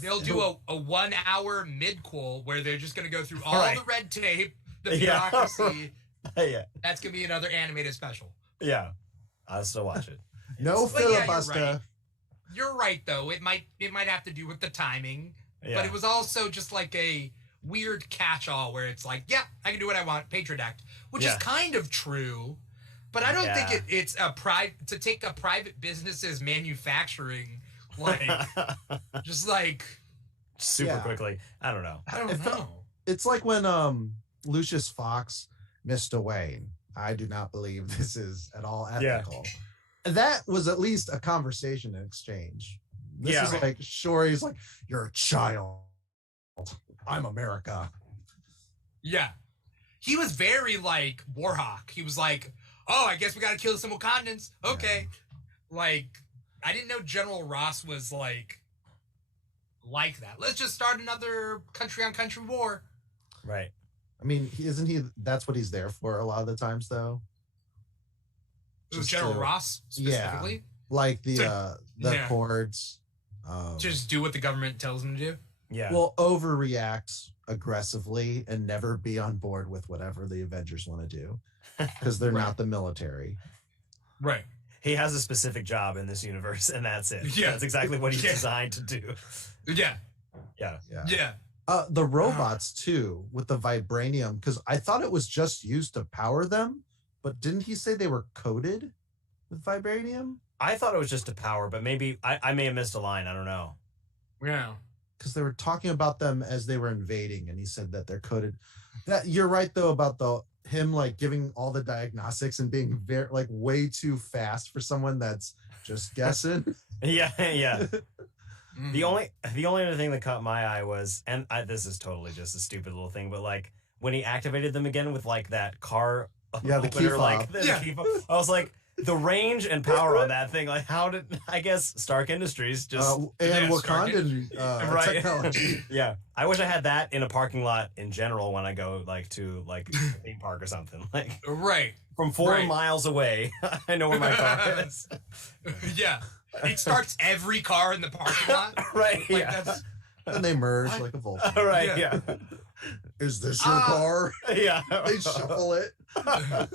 they'll do a 1 hour mid-quel where they're just going to go through all the red tape, the bureaucracy. That's going to be another animated special. Yeah. I'll still watch it. No filibuster. Yeah, you're right, though. It might have to do with the timing. But it was also just like a weird catch-all where it's like, I can do what I want, Patriot Act, which is kind of true. But I don't think it's to take a private business's manufacturing, like, just like super quickly. I don't know. I don't know. It's like when Lucius Fox missed Wayne. I do not believe this is at all ethical. Yeah. That was at least a conversation and exchange. This is like, sure, he's like, you're a child. I'm America. Yeah. He was very like Warhawk. He was like, oh, I guess we got to kill some Wakandans. Okay. Yeah. Like, I didn't know General Ross was like that. Let's just start another country on country war. Right. I mean, that's what he's there for a lot of the times, though. Just General Ross, specifically? Yeah. Like the Accords. Just do what the government tells him to do? Yeah. Will overreact aggressively and never be on board with whatever the Avengers want to do. Because they're not the military. Right. He has a specific job in this universe, and that's it. Yeah. That's exactly what he's designed to do. Yeah. The robots, too, with the vibranium, because I thought it was just used to power them, but didn't he say they were coated with vibranium? I thought it was just to power, but maybe I may have missed a line. I don't know. Yeah. Because they were talking about them as they were invading, and he said that they're coated. That you're right, though, about him like giving all the diagnostics and being very like way too fast for someone that's just guessing. Yeah. The only other thing that caught my eye was, and this is totally just a stupid little thing, but like when he activated them again with like that car, the key fob. Like the key fob, I was like, the range and power on that thing, like how did I guess Stark Industries just and Wakandan technology. Yeah, I wish I had that in a parking lot in general when I go like to like a theme park or something. Like from 4 miles away, I know where my car is. Yeah, it starts every car in the parking lot. Right. Like, yeah. And they merge like a Volkswagen. Right. Yeah. Is this your car? Yeah. They shuffle it. I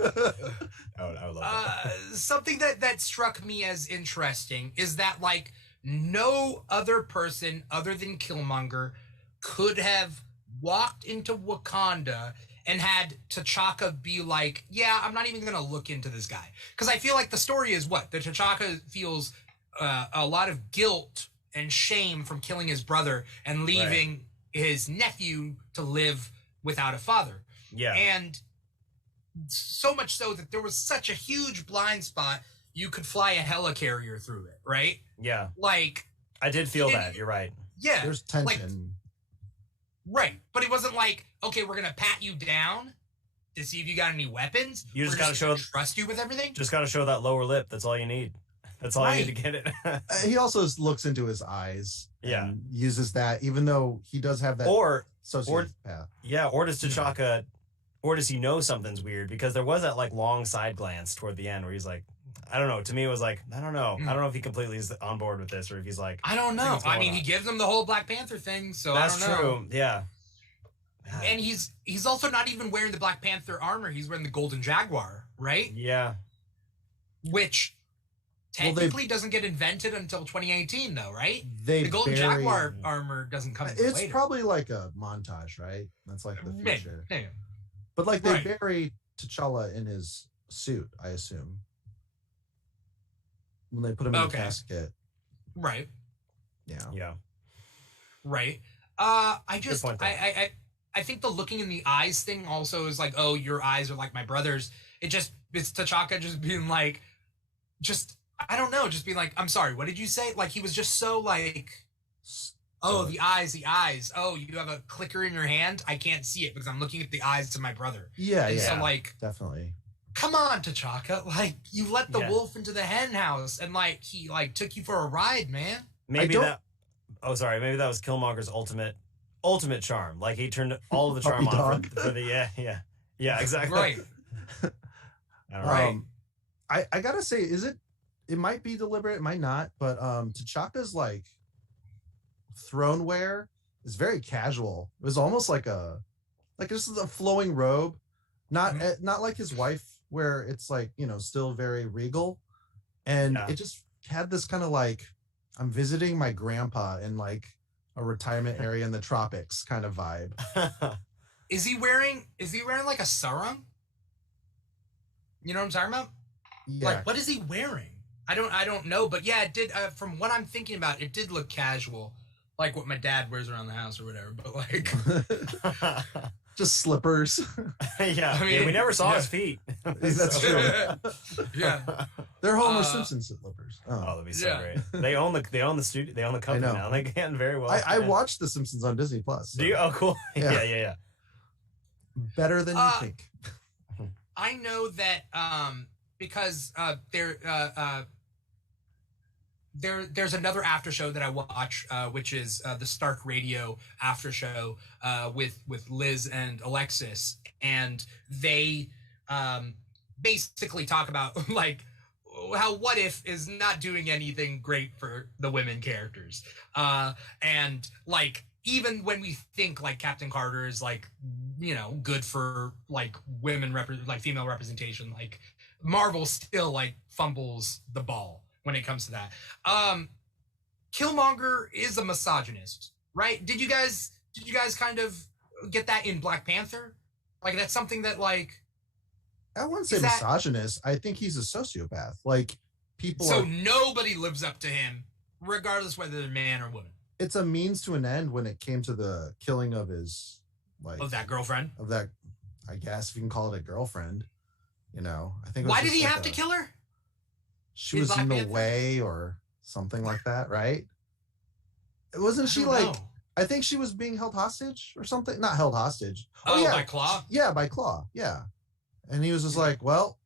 would love that. Something that struck me as interesting is that like no other person other than Killmonger could have walked into Wakanda and had T'Chaka be like, I'm not even going to look into this guy. Because I feel like the story is that T'Chaka feels a lot of guilt and shame from killing his brother and leaving his nephew to live without a father. Yeah. And so much so that there was such a huge blind spot you could fly a helicarrier through it, right? Yeah. Like, I did feel that. You're right. Yeah. There's tension. Right. But it wasn't like, okay, we're going to pat you down to see if you got any weapons. You just got to show trust you with everything. Just got to show that lower lip. That's all you need. That's all you need to get it. He also looks into his eyes. Yeah. And uses that, even though he does have that sociopath. Yeah, or does T'Chaka, or does he know something's weird? Because there was that like long side glance toward the end where he's like, I don't know. To me, it was like, I don't know. I don't know if he completely is on board with this, or if he's like, I don't know. I mean, he gives him the whole Black Panther thing, so that's I don't know. true. Yeah. And he's also not even wearing the Black Panther armor. He's wearing the Golden Jaguar, right? Yeah. Which technically doesn't get invented until 2018, though, right? The Golden Jaguar armor doesn't come until It's later. probably like a montage, right? That's like the future. Maybe. But like they bury T'Challa in his suit, I assume. When they put him in the casket. Right. Yeah. Yeah. Right. I think the looking in the eyes thing also is like, oh, your eyes are like my brother's. It's T'Chaka just being like, I don't know, just being like, I'm sorry, what did you say? Like, he was just so like, oh, the eyes. Oh, you have a clicker in your hand? I can't see it because I'm looking at the eyes of my brother. Yeah, and yeah. So, like, definitely. Come on, T'Chaka. Like, you let the wolf into the hen house and, like, he, like, took you for a ride, man. Maybe that was Killmonger's ultimate charm. Like, he turned all of the charm on for the, yeah, exactly. Right. All right. I gotta say, it might be deliberate, it might not, but T'Chaka's like throne wear is very casual. It was almost like this is a flowing robe, not like his wife where it's like, you know, still very regal, and it just had this kind of like, I'm visiting my grandpa in like a retirement area in the tropics kind of vibe. Is he wearing like a sarong? You know what I'm talking about? Yeah. Like, what is he wearing? I don't know, but yeah, it did. From what I'm thinking about, it did look casual, like what my dad wears around the house or whatever. But like, just slippers. Yeah, I mean, we never saw his feet. That's true. Yeah, they're Homer Simpson slippers. Oh, that'd be so great. They own the studio. They own the company now. They can very well. I watched The Simpsons on Disney Plus. So. Do you? Oh, cool. Yeah. Better than you think. I know that because there's another after show that I watch, which is the Stark Radio after show with Liz and Alexis, and they basically talk about like how What If is not doing anything great for the women characters, and like even when we think like Captain Carter is like, you know, good for like women like female representation, like Marvel still like fumbles the ball when it comes to that. Killmonger is a misogynist, right? Did you guys kind of get that in Black Panther? Like, that's something that like, I wouldn't say misogynist. I think he's a sociopath. Like, people. So nobody lives up to him, regardless whether they're man or woman. It's a means to an end when it came to the killing of his, like, of that girlfriend. Of that, I guess if you can call it a girlfriend. You know, I think. Why did he have to kill her? She was in the way or something like that, right? Wasn't she like? I think she was being held hostage or something. Not held hostage. Oh, yeah, by Claw. Yeah, by Claw. Yeah, and he was just like, "Well,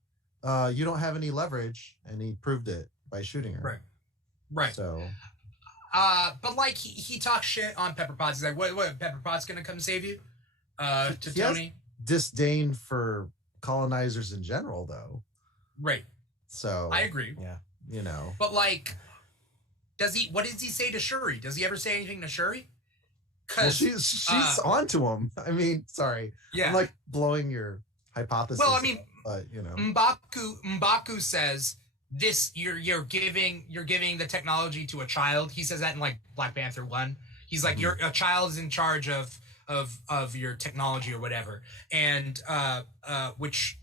you don't have any leverage," and he proved it by shooting her. Right. So. But like he talks shit on Pepper Potts. He's like, what? Pepper Potts gonna come save you? To Tony. Disdain for colonizers in general, though. Right. So I agree. Yeah. You know. But like, what does he say to Shuri? Does he ever say anything to Shuri? Well, she's onto him. I mean, sorry. Yeah. I'm like blowing your hypothesis. Well, I mean, but you know, M'Baku says this. You're giving the technology to a child. He says that in like Black Panther 1. He's like, a child is in charge of your technology or whatever, and which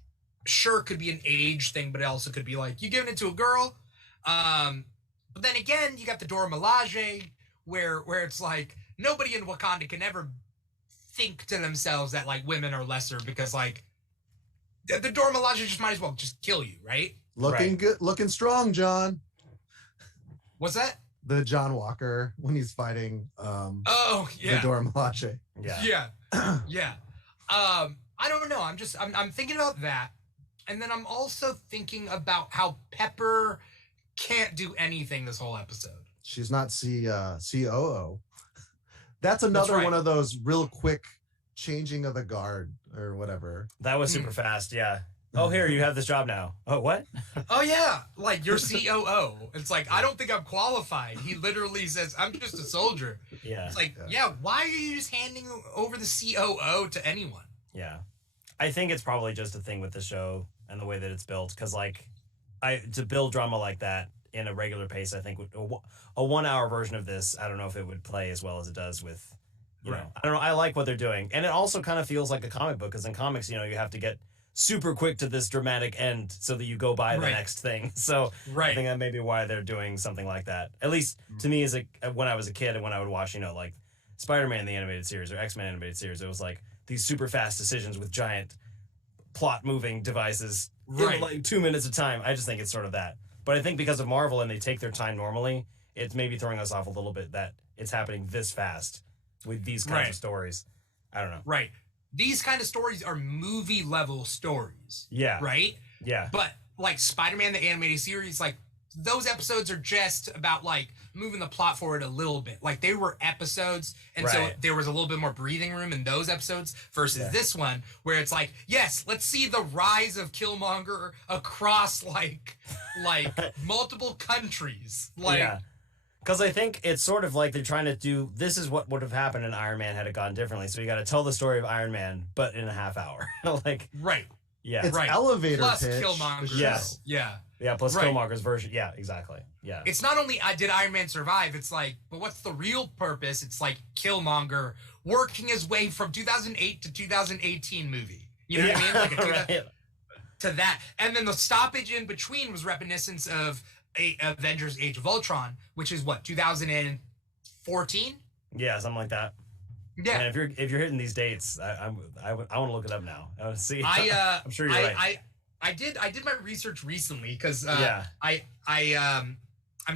sure could be an age thing, but it also could be like you giving it to a girl. But then again, you got the Dora Milaje, where it's like nobody in Wakanda can ever think to themselves that like women are lesser because like The Dora Milaje just might as well just kill you, right? Looking good, looking strong, John. What's that? The John Walker when he's fighting the Dora Milaje. Yeah. I don't know. I'm thinking about that. And then I'm also thinking about how Pepper can't do anything this whole episode. She's not COO. That's another one of those real quick changing of the guard or whatever. That was super fast, yeah. Oh, here, you have this job now. Oh, what? Oh, yeah. Like, you're COO. It's like, I don't think I'm qualified. He literally says, I'm just a soldier. Yeah. It's like, why are you just handing over the COO to anyone? Yeah. I think it's probably just a thing with the show and the way that it's built. Because, like, to build drama like that in a regular pace, I think a 1 hour version of this, I don't know if it would play as well as it does with, you know, I don't know. I like what they're doing. And it also kind of feels like a comic book, because in comics, you know, you have to get super quick to this dramatic end so that you go by the next thing. So I think that may be why they're doing something like that. At least to me, when I was a kid and when I would watch, you know, like Spider-Man the animated series or X-Men animated series, it was like these super fast decisions with giant plot moving devices in like 2 minutes of time. I just think it's sort of that. But I think because of Marvel and they take their time normally, it's maybe throwing us off a little bit that it's happening this fast with these kinds of stories. I don't know. Right. These kind of stories are movie level stories. Yeah. Right? Yeah. But like Spider-Man, the animated series, like those episodes are just about like moving the plot forward a little bit. Like they were episodes. And so there was a little bit more breathing room in those episodes versus this one where it's like, yes, let's see the rise of Killmonger across like multiple countries. Like, because I think it's sort of like they're trying to do, this is what would have happened in Iron Man had it gone differently. So you got to tell the story of Iron Man, but in a half hour. Like, yeah. It's elevator plus pitch. Killmonger's. Yes. Yeah, plus Killmonger's version. Yeah, exactly. Yeah. It's not only did Iron Man survive, it's like, but what's the real purpose? It's like Killmonger working his way from 2008 to 2018 movie. You know what I mean? Like to that. And then the stoppage in between was reminiscence of Avengers Age of Ultron, which is what, 2014? Yeah, something like that. Yeah. And if you're hitting these dates, I want to look it up now. I want to see. I'm sure you're right. I did my research recently because I'm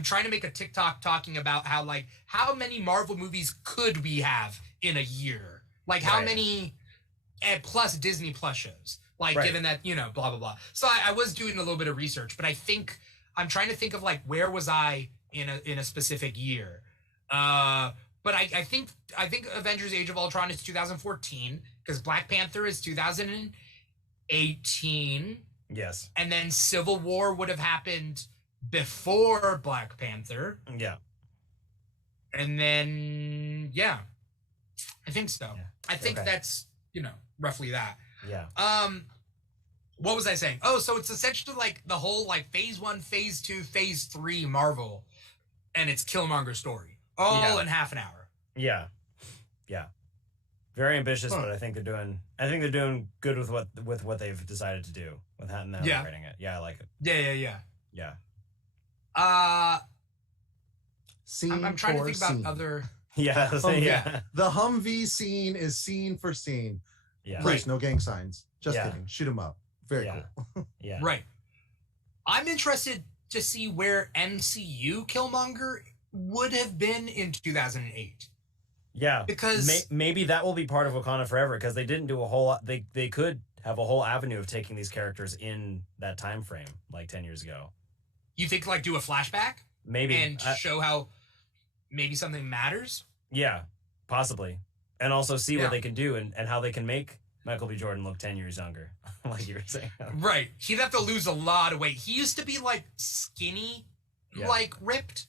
trying to make a TikTok talking about how many Marvel movies could we have in a year? Like how many plus Disney Plus shows? Like given that, you know, blah blah blah. So I was doing a little bit of research, but I'm trying to think of like where was I in a specific year. But I think Avengers Age of Ultron is 2014 because Black Panther is 2018. Yes. And then Civil War would have happened before Black Panther. Yeah. And then I think so. Yeah. I think that's, you know, roughly that. Yeah. What was I saying? Oh, so it's essentially like the whole like phase 1, phase 2, phase 3 Marvel, and it's Killmonger's story all in half an hour. Yeah. Yeah. Very ambitious, but I think they're doing good with what they've decided to do with how they're writing it. Yeah, I like it. Yeah. Scene I'm trying to think scene. about other. Yeah. The Humvee scene is scene for scene. Yeah. Please, no gang signs. Just kidding. Shoot him up. Very cool. Yeah. Right. I'm interested to see where MCU Killmonger would have been in 2008. Yeah, because maybe that will be part of Wakanda Forever because they didn't do a whole lot. They could have a whole avenue of taking these characters in that time frame, like 10 years ago. You think like do a flashback? Maybe. And show how maybe something matters? Yeah, possibly. And also see what they can do and how they can make Michael B. Jordan look 10 years younger, like you were saying. Right. He'd have to lose a lot of weight. He used to be like skinny, like ripped.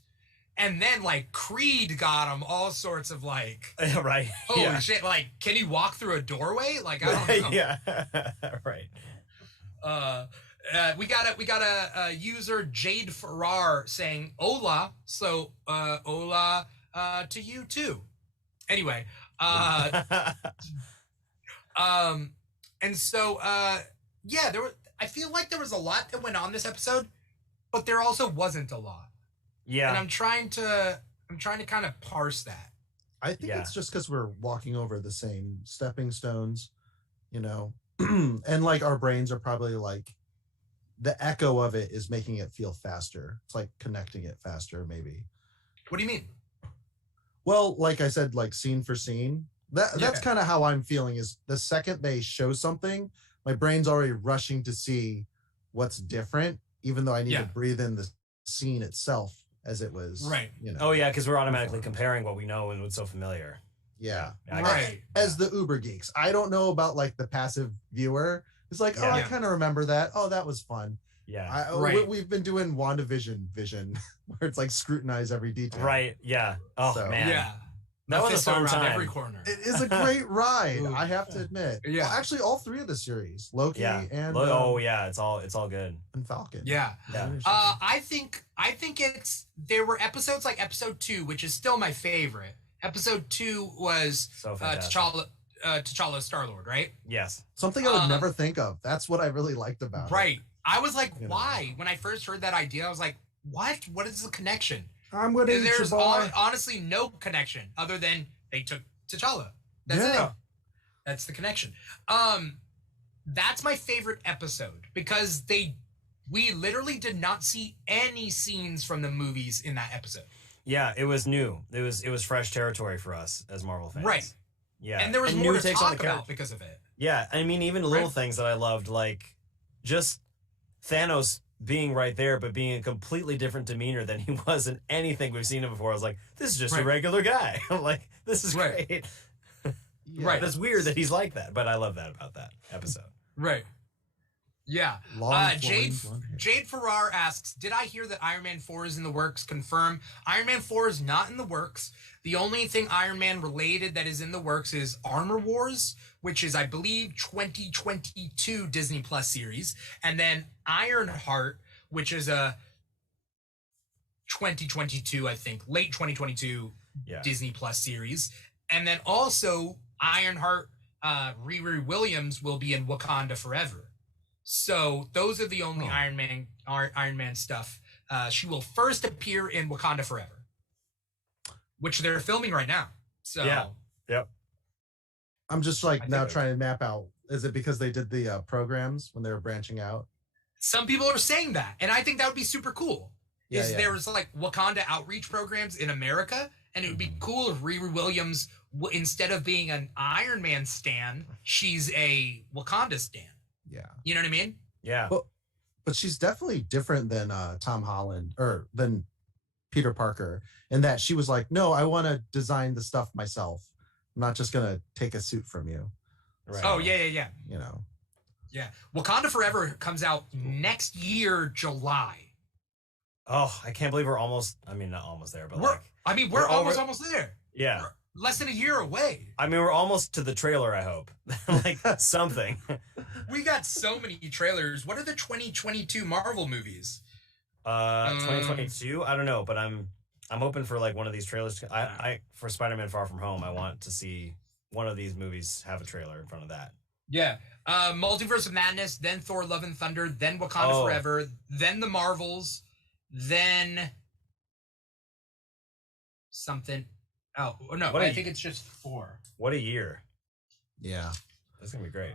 And then, like, Creed got him all sorts of, like... Right. Holy shit. Like, can he walk through a doorway? Like, I don't know. Yeah. Right. We got a user, Jade Farrar, saying, hola. So, hola to you, too. Anyway. And so, I feel like there was a lot that went on this episode, but there also wasn't a lot. Yeah. And I'm trying to kind of parse that. I think it's just because we're walking over the same stepping stones, you know. And like our brains are probably like the echo of it is making it feel faster. It's like connecting it faster, maybe. What do you mean? Well, like I said, like scene for scene. That's kind of how I'm feeling. Is the second they show something, my brain's already rushing to see what's different, even though I need to breathe in the scene itself as it was. Right. You know. Oh yeah, because we're automatically comparing what we know and what's so familiar. Yeah. Right. As the Uber geeks, I don't know about like the passive viewer. It's like, oh, I kind of remember that. Oh, that was fun. Yeah. We've been doing WandaVision where it's like scrutinize every detail. Right. Yeah. Oh man. Yeah. That was a fun around time. every corner. It is a great ride, I have to admit. Yeah. Well, actually, all three of the series, Loki and it's all good. And Falcon. Yeah. Yeah. I think there were episodes like episode 2, which is still my favorite. Episode 2 was T'Challa Star-Lord, right? Yes. Something I would never think of. That's what I really liked about it. Right. I was like, why? When I first heard that idea, I was like, what? What is the connection? I'm gonna eat There's your boy. honestly no connection other than they took T'Challa. That's it. That's the connection. That's my favorite episode because we literally did not see any scenes from the movies in that episode. Yeah, it was new. It was fresh territory for us as Marvel fans. Right. Yeah. And there was more to talk about because of it. Yeah, I mean, even little things that I loved, like just Thanos being right there, but being a completely different demeanor than he was in anything we've seen him before. I was like, this is just a regular guy. I'm like, this is great. Right. It's weird that he's like that, but I love that about that episode. Right. Yeah. Jade Farrar asks, did I hear that Iron Man 4 is in the works? Confirm. Iron Man 4 is not in the works. The only thing Iron Man related that is in the works is Armor Wars, which is, I believe, 2022 Disney Plus series. And then Ironheart, which is a 2022, I think, late 2022 Disney Plus series. And then also Ironheart, Riri Williams will be in Wakanda Forever. So those are the only Iron Man stuff. She will first appear in Wakanda Forever, which they're filming right now. So yep. I'm just like now trying to map out. Is it because they did the programs when they were branching out? Some people are saying that, and I think that would be super cool. There was like Wakanda outreach programs in America, and it would be cool if Riri Williams, instead of being an Iron Man stan, she's a Wakanda stan. Yeah. You know what I mean? Yeah. But she's definitely different than Tom Holland or than Peter Parker in that she was like, no, I want to design the stuff myself. I'm not just going to take a suit from you. Right. Oh, yeah. You know. Yeah. Wakanda Forever comes out next year, July. Oh, I can't believe we're almost, I mean, not almost there, but we're almost there. Yeah. We're less than a year away. I mean, we're almost to the trailer, I hope. Like something. We got so many trailers. What are the 2022 Marvel movies? 2022? I don't know, but I'm hoping for like one of these trailers. I for Spider-Man Far From Home, I want to see one of these movies have a trailer in front of that. Yeah. Multiverse of Madness, then Thor Love and Thunder, then Wakanda Forever, then the Marvels, then something. Oh, no, I think it's just 4. What a year. Yeah. That's going to be great.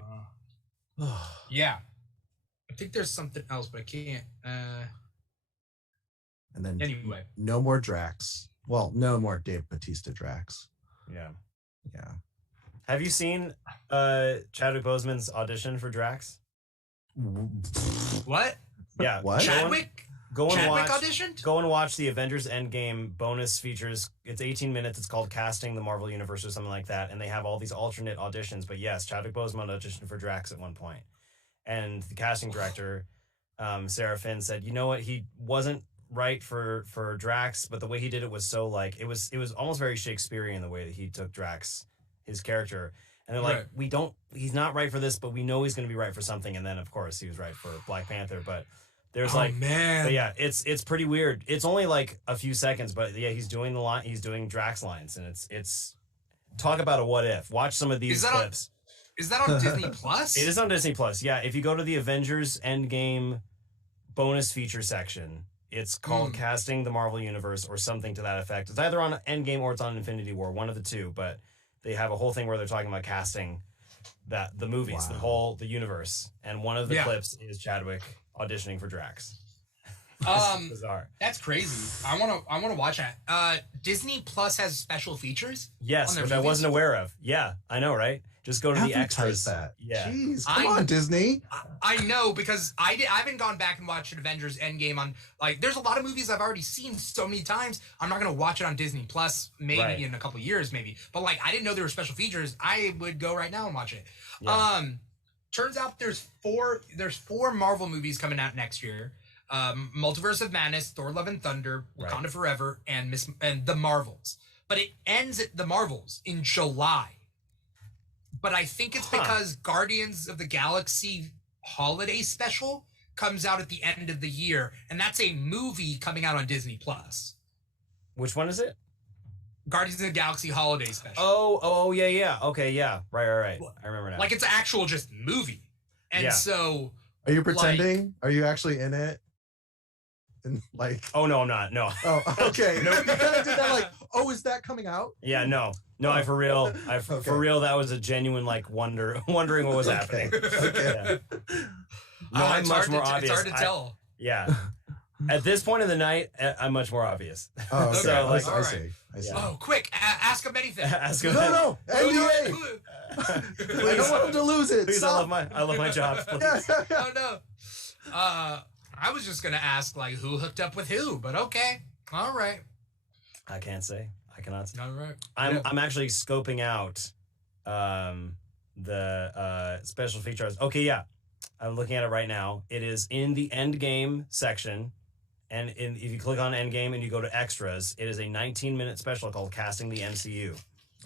Yeah. I think there's something else, but I can't. And then anyway, no more Drax. Well, no more Dave Bautista Drax. Yeah. Yeah. Have you seen Chadwick Boseman's audition for Drax? What? Yeah. What? Chadwick? Chadwick auditioned? Go and watch the Avengers Endgame bonus features. It's 18 minutes. It's called Casting the Marvel Universe or something like that. And they have all these alternate auditions. But yes, Chadwick Boseman auditioned for Drax at one point. And the casting director, Sarah Finn, said, you know what? He wasn't right for Drax, but the way he did it was so like, it was almost very Shakespearean the way that he took Drax, his character. And they're like, he's not right for this, but we know he's going to be right for something. And then, of course, he was right for Black Panther. But there's but yeah, it's pretty weird. It's only like a few seconds, but yeah, he's doing he's doing Drax lines, and it's talk about a what if. Watch some of these clips. Is that on Disney Plus? It is on Disney Plus. Yeah, if you go to the Avengers Endgame bonus feature section, it's called Casting the Marvel Universe or something to that effect. It's either on Endgame or it's on Infinity War, one of the two. But they have a whole thing where they're talking about casting the movies, the universe. And one of the clips is Chadwick auditioning for Drax. Bizarre. That's crazy. I wanna watch that. Disney Plus has special features. Yes, which I wasn't aware of. Yeah, I know, right? Just go to the extras. That. Yeah. Jeez, come on, Disney. I know, because I haven't gone back and watched Avengers Endgame on, like, there's a lot of movies I've already seen so many times. I'm not gonna watch it on Disney Plus maybe in a couple years, maybe. But like, I didn't know there were special features. I would go right now and watch it. Yeah. Turns out there's four Marvel movies coming out next year. Multiverse of Madness, Thor: Love and Thunder, Wakanda Forever, and The Marvels. But it ends at The Marvels in July. But I think it's because Guardians of the Galaxy Holiday Special comes out at the end of the year, and that's a movie coming out on Disney Plus. Which one is it? Guardians of the Galaxy Holiday Special. Oh, yeah. Okay, yeah. Right. I remember now. Like, it's an actual just movie. And so... Are you pretending? Are you actually in it? And like... Oh, no, I'm not. No. Oh, okay. No, you kind of did that like, oh, is that coming out? Yeah, no. No, for real. For real, that was a genuine, like, wondering what was happening. Okay. Yeah. No, I'm much more obvious. It's hard to tell. Yeah. At this point of the night, I'm much more obvious. Oh, okay. So, like, I see. Oh, quick! Ask him anything. Ask him. No, NDA. I don't want him to lose it. Please, I love my job. Please. Oh no. I was just gonna ask like who hooked up with who, but okay, all right. I can't say. I cannot say. All right. I'm actually scoping out the special features. Okay, yeah. I'm looking at it right now. It is in the Endgame section. And if you click on Endgame and you go to extras, it is a 19-minute special called Casting the MCU.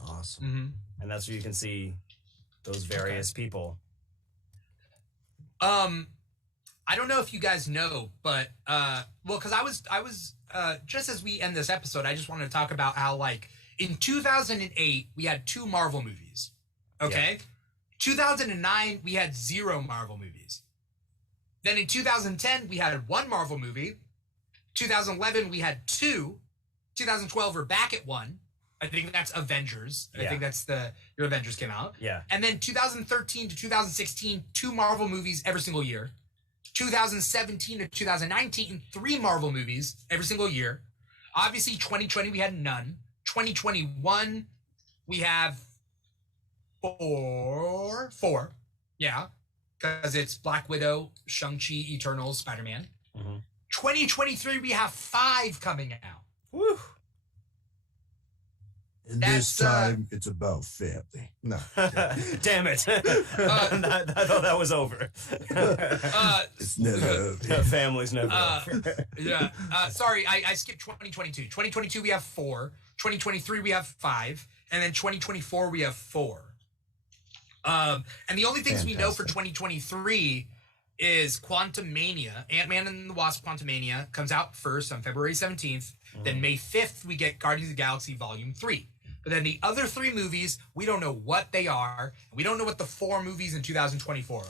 Awesome. Mm-hmm. And that's where you can see those various people. I don't know if you guys know, but because I was just as we end this episode, I just wanted to talk about how like in 2008 we had 2 Marvel movies. Okay, yeah. 2009 we had 0 Marvel movies. Then in 2010 we had 1 Marvel movie. 2011 we had 2. 2012 we're back at 1. I think that's Avengers. I think that's your Avengers came out. Yeah. And then 2013 to 2016, 2 Marvel movies every single year. 2017 to 2019, 3 Marvel movies every single year. Obviously, 2020 we had none. 2021 we have 4. Yeah, because it's Black Widow, Shang-Chi, Eternals, Spider-Man. Mm-hmm. 2023 we have 5 coming out. Woo! And this time, it's about family. No. Damn it. I thought that was over. It's never over. Family's never over. Yeah. Sorry, I skipped 2022. 2022, we have 4. 2023, we have 5. And then 2024, we have 4. And the only things we know for 2023 is Quantumania. Ant-Man and the Wasp Quantumania comes out first on February 17th. Then May 5th, we get Guardians of the Galaxy Volume 3. But then the other 3 movies, we don't know what they are. We don't know what the 4 movies in 2024 are.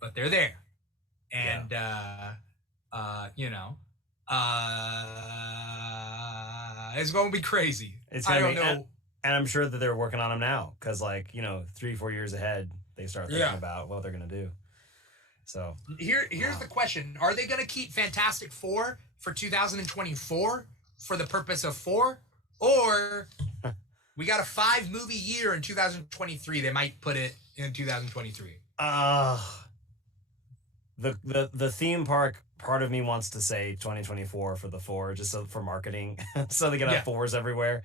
But they're there. And, it's going to be crazy. I don't know. And I'm sure that they're working on them now. Because, 3-4 years ahead, they start thinking about what they're going to do. So here's the question. Are they going to keep Fantastic Four for 2024 for the purpose of 4? Or we got a 5-movie year in 2023. They might put it in 2023. The theme park part of me wants to say 2024 for the 4, just for marketing, so they can have 4s everywhere.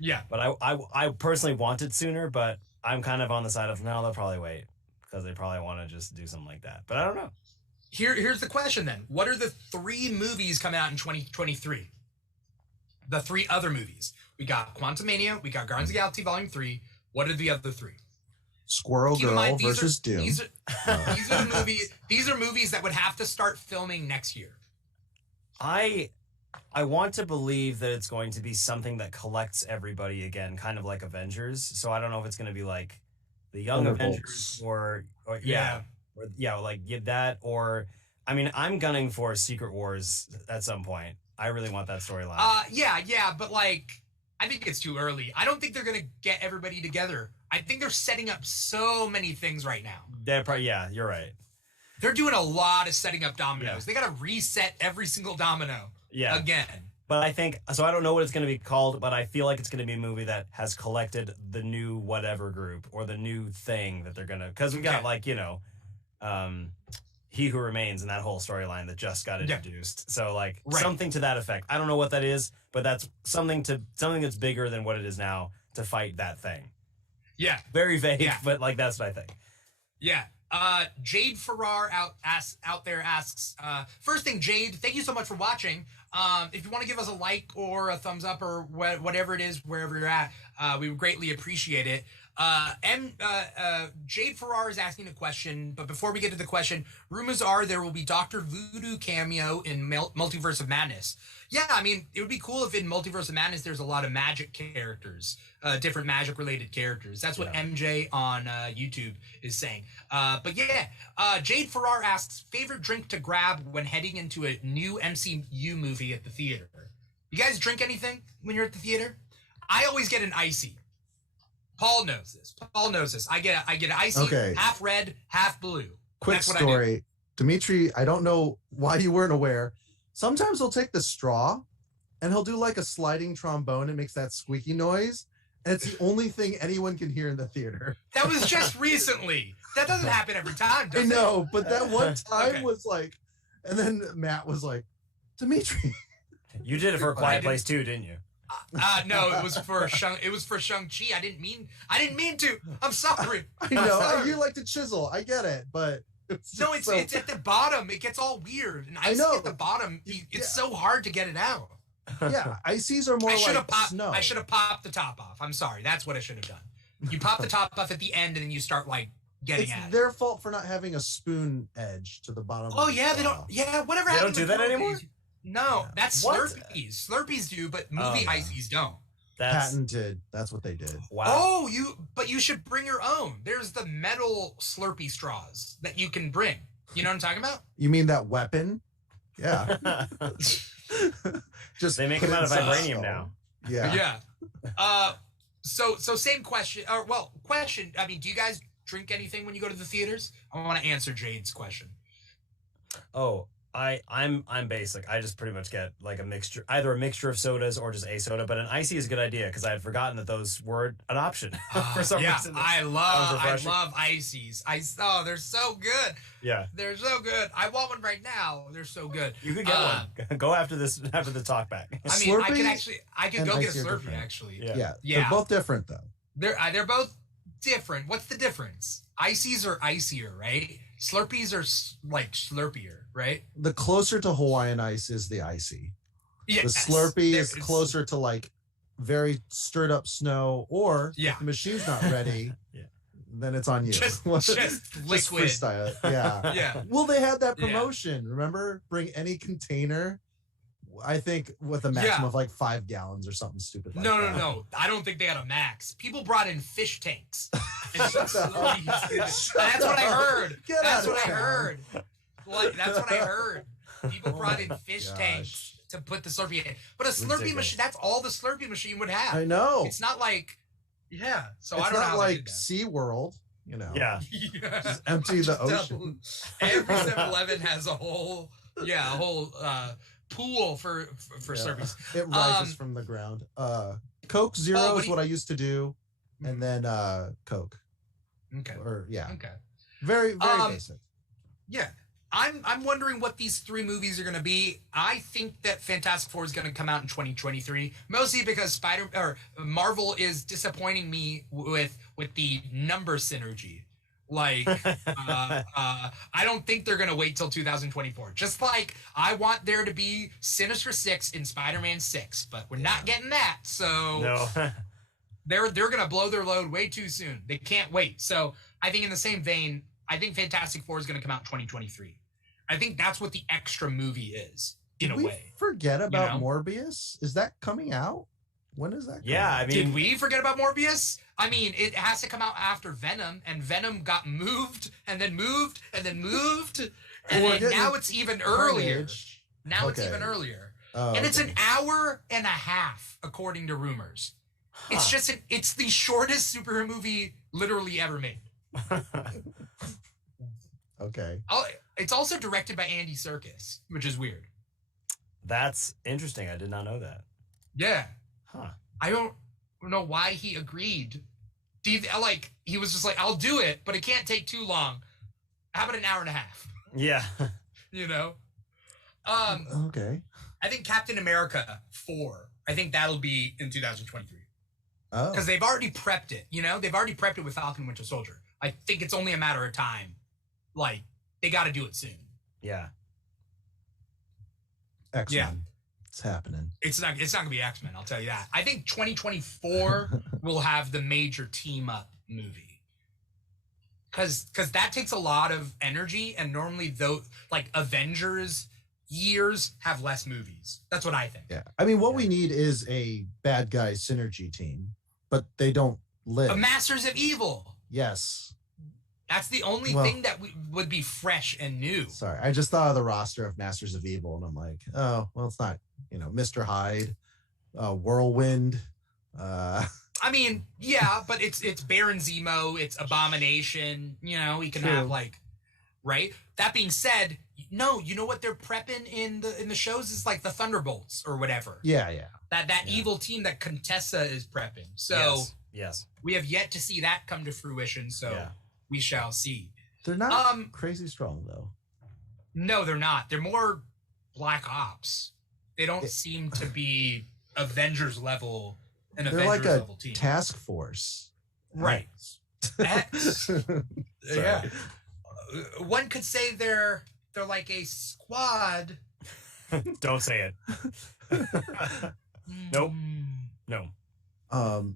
Yeah. But I personally want it sooner, but I'm kind of on the side of no, they'll probably wait because they probably want to just do something like that. But I don't know. Here's the question then. What are the 3 movies coming out in 2023? The 3 other movies. We got Quantumania, we got Guardians of the Galaxy Volume 3. What are the other 3? Squirrel Girl versus Doom. These are movies that would have to start filming next year. I want to believe that it's going to be something that collects everybody again, kind of like Avengers. So I don't know if it's going to be like the Young Avengers or that, or I mean, I'm gunning for Secret Wars at some point. I really want that storyline. Yeah, but I think it's too early. I don't think they're gonna get everybody together I think they're setting up so many things right now. Yeah, you're right. They're doing a lot of setting up dominoes. They got to reset every single domino again. But I think, so I don't know what it's going to be called, but I feel like it's going to be a movie that has collected the new whatever group or the new thing that they're going to, because we got like, you know, He Who Remains and that whole storyline that just got introduced. So like something to that effect. I don't know what that is, but that's something that's bigger than what it is now to fight that thing. Yeah. Very vague, but like that's what I think. Yeah. Jade Farrar out there asks, first thing, Jade, thank you so much for watching. If you want to give us a like or a thumbs up or whatever it is, wherever you're at, we would greatly appreciate it. Jade Farrar is asking a question, but before we get to the question, rumors are there will be Dr. Voodoo cameo in Multiverse of Madness. Yeah, I mean, it would be cool if in Multiverse of Madness there's a lot of magic characters, different magic-related characters. That's what MJ on YouTube is saying. But yeah, Jade Farrar asks, favorite drink to grab when heading into a new MCU movie at the theater? You guys drink anything when you're at the theater? I always get an icy. Paul knows this. I get icy, half red, half blue. Quick story. Dimitri, I don't know why you weren't aware. Sometimes he'll take the straw and he'll do like a sliding trombone and makes that squeaky noise. And it's the only thing anyone can hear in the theater. That was just recently. That doesn't happen every time, does it? I know, but that one time was like, and then Matt was like, Dimitri. You did it for A Quiet Place too, didn't you? No, it was for Shang-Chi. I didn't mean to. I'm sorry. I know. You like to chisel. I get it, but it's at the bottom. It gets all weird. And I know at the bottom. It's so hard to get it out. Yeah, ices are more like snow. I should have popped the top off. I'm sorry. That's what I should have done. You pop the top off at the end, and then you start like getting at it. It's their fault for not having a spoon edge to the bottom. Oh yeah, they don't. Yeah, whatever. They don't do that anymore. No, that's Slurpees. Slurpees do, but movie ices don't. That's patented. That's what they did. Wow. Oh, but you should bring your own. There's the metal Slurpee straws that you can bring. You know what I'm talking about? You mean that weapon? Yeah. Just they make them out of vibranium now. Yeah. Yeah. So same question. Question. I mean, do you guys drink anything when you go to the theaters? I want to answer Jade's question. Oh, I'm basic. I just pretty much get like either a mixture of sodas or just a soda. But an icy is a good idea because I had forgotten that those were an option for some reason. I love ices. They're so good. Yeah, they're so good. I want one right now. They're so good. You could get one. Go after the talk back. I mean, I could go get a Slurpee actually. Yeah. They're both different though. They're both different. What's the difference? Ices are icier, right? Slurpees are like slurpier, right? The closer to Hawaiian ice is the icy. Yes. The Slurpee is closer to like very stirred up snow, or if the machine's not ready, then it's on you. Just liquid. Freestyle. Yeah. Yeah. Well, they had that promotion. Remember? Bring any container. I think with a maximum of like 5 gallons or something stupid like that. No. I don't think they had a max. People brought in fish tanks. That's what I heard. That's what I heard. That's what I heard. People brought in fish tanks to put the Slurpee in. But a Slurpee machine, that's all the Slurpee machine would have. I know. It's not like, so it's I don't know not how like SeaWorld, you know. Yeah. Just empty the ocean. Every 7-Eleven has a whole pool for Slurpees. It rises from the ground. Coke Zero is what I used to do, and then Coke. Okay. Okay. Very basic. Yeah. I'm wondering what these 3 movies are going to be. I think that Fantastic Four is going to come out in 2023, mostly because Marvel is disappointing me with the number synergy. Like, I don't think they're going to wait till 2024. Just like I want there to be Sinister Six in Spider-Man 6, but we're not getting that. So no. they're going to blow their load way too soon. They can't wait. So I think in the same vein, I think Fantastic Four is going to come out in 2023. I think that's what the extra movie is, in a way. Forget about Morbius? Is that coming out? When is that? Yeah, I mean, did we forget about Morbius? I mean, it has to come out after Venom, and Venom got moved, and then moved, and then moved, and then now it's even earlier. Now it's even earlier, and it's an hour and a half, according to rumors. It's just it's the shortest superhero movie literally ever made. Okay. It's also directed by Andy Serkis, which is weird. That's interesting. I did not know that. Yeah. Huh. I don't know why he agreed. He was just like, I'll do it, but it can't take too long. How about an hour and a half? Yeah. You know? Okay. I think Captain America 4, I think that'll be in 2023. Oh. Because they've already prepped it, you know? They've already prepped it with Falcon Winter Soldier. I think it's only a matter of time. Like, they got to do it soon. Yeah. X-Men. Yeah. It's happening. It's not gonna be X-Men, I'll tell you that. I think 2024 will have the major team up movie. Cause that takes a lot of energy, and normally like Avengers years have less movies. That's what I think. Yeah. I mean, what we need is a bad guy synergy team, but they don't live. A Masters of Evil. Yes. That's the only thing that would be fresh and new. Sorry, I just thought of the roster of Masters of Evil, and I'm like, oh, well, it's not, Mr. Hyde, Whirlwind. I mean, yeah, but it's Baron Zemo, it's Abomination. We can have right. That being said, no, you know what they're prepping in the shows is like the Thunderbolts or whatever. Yeah. That evil team that Contessa is prepping. So yes, we have yet to see that come to fruition. So. Yeah. We shall see. They're not crazy strong, though. No, they're not. They're more Black Ops. They don't seem to be Avengers level, they're like a level team. Task force. Right. Yeah. One could say they're like a squad. Don't say it. Nope. No. The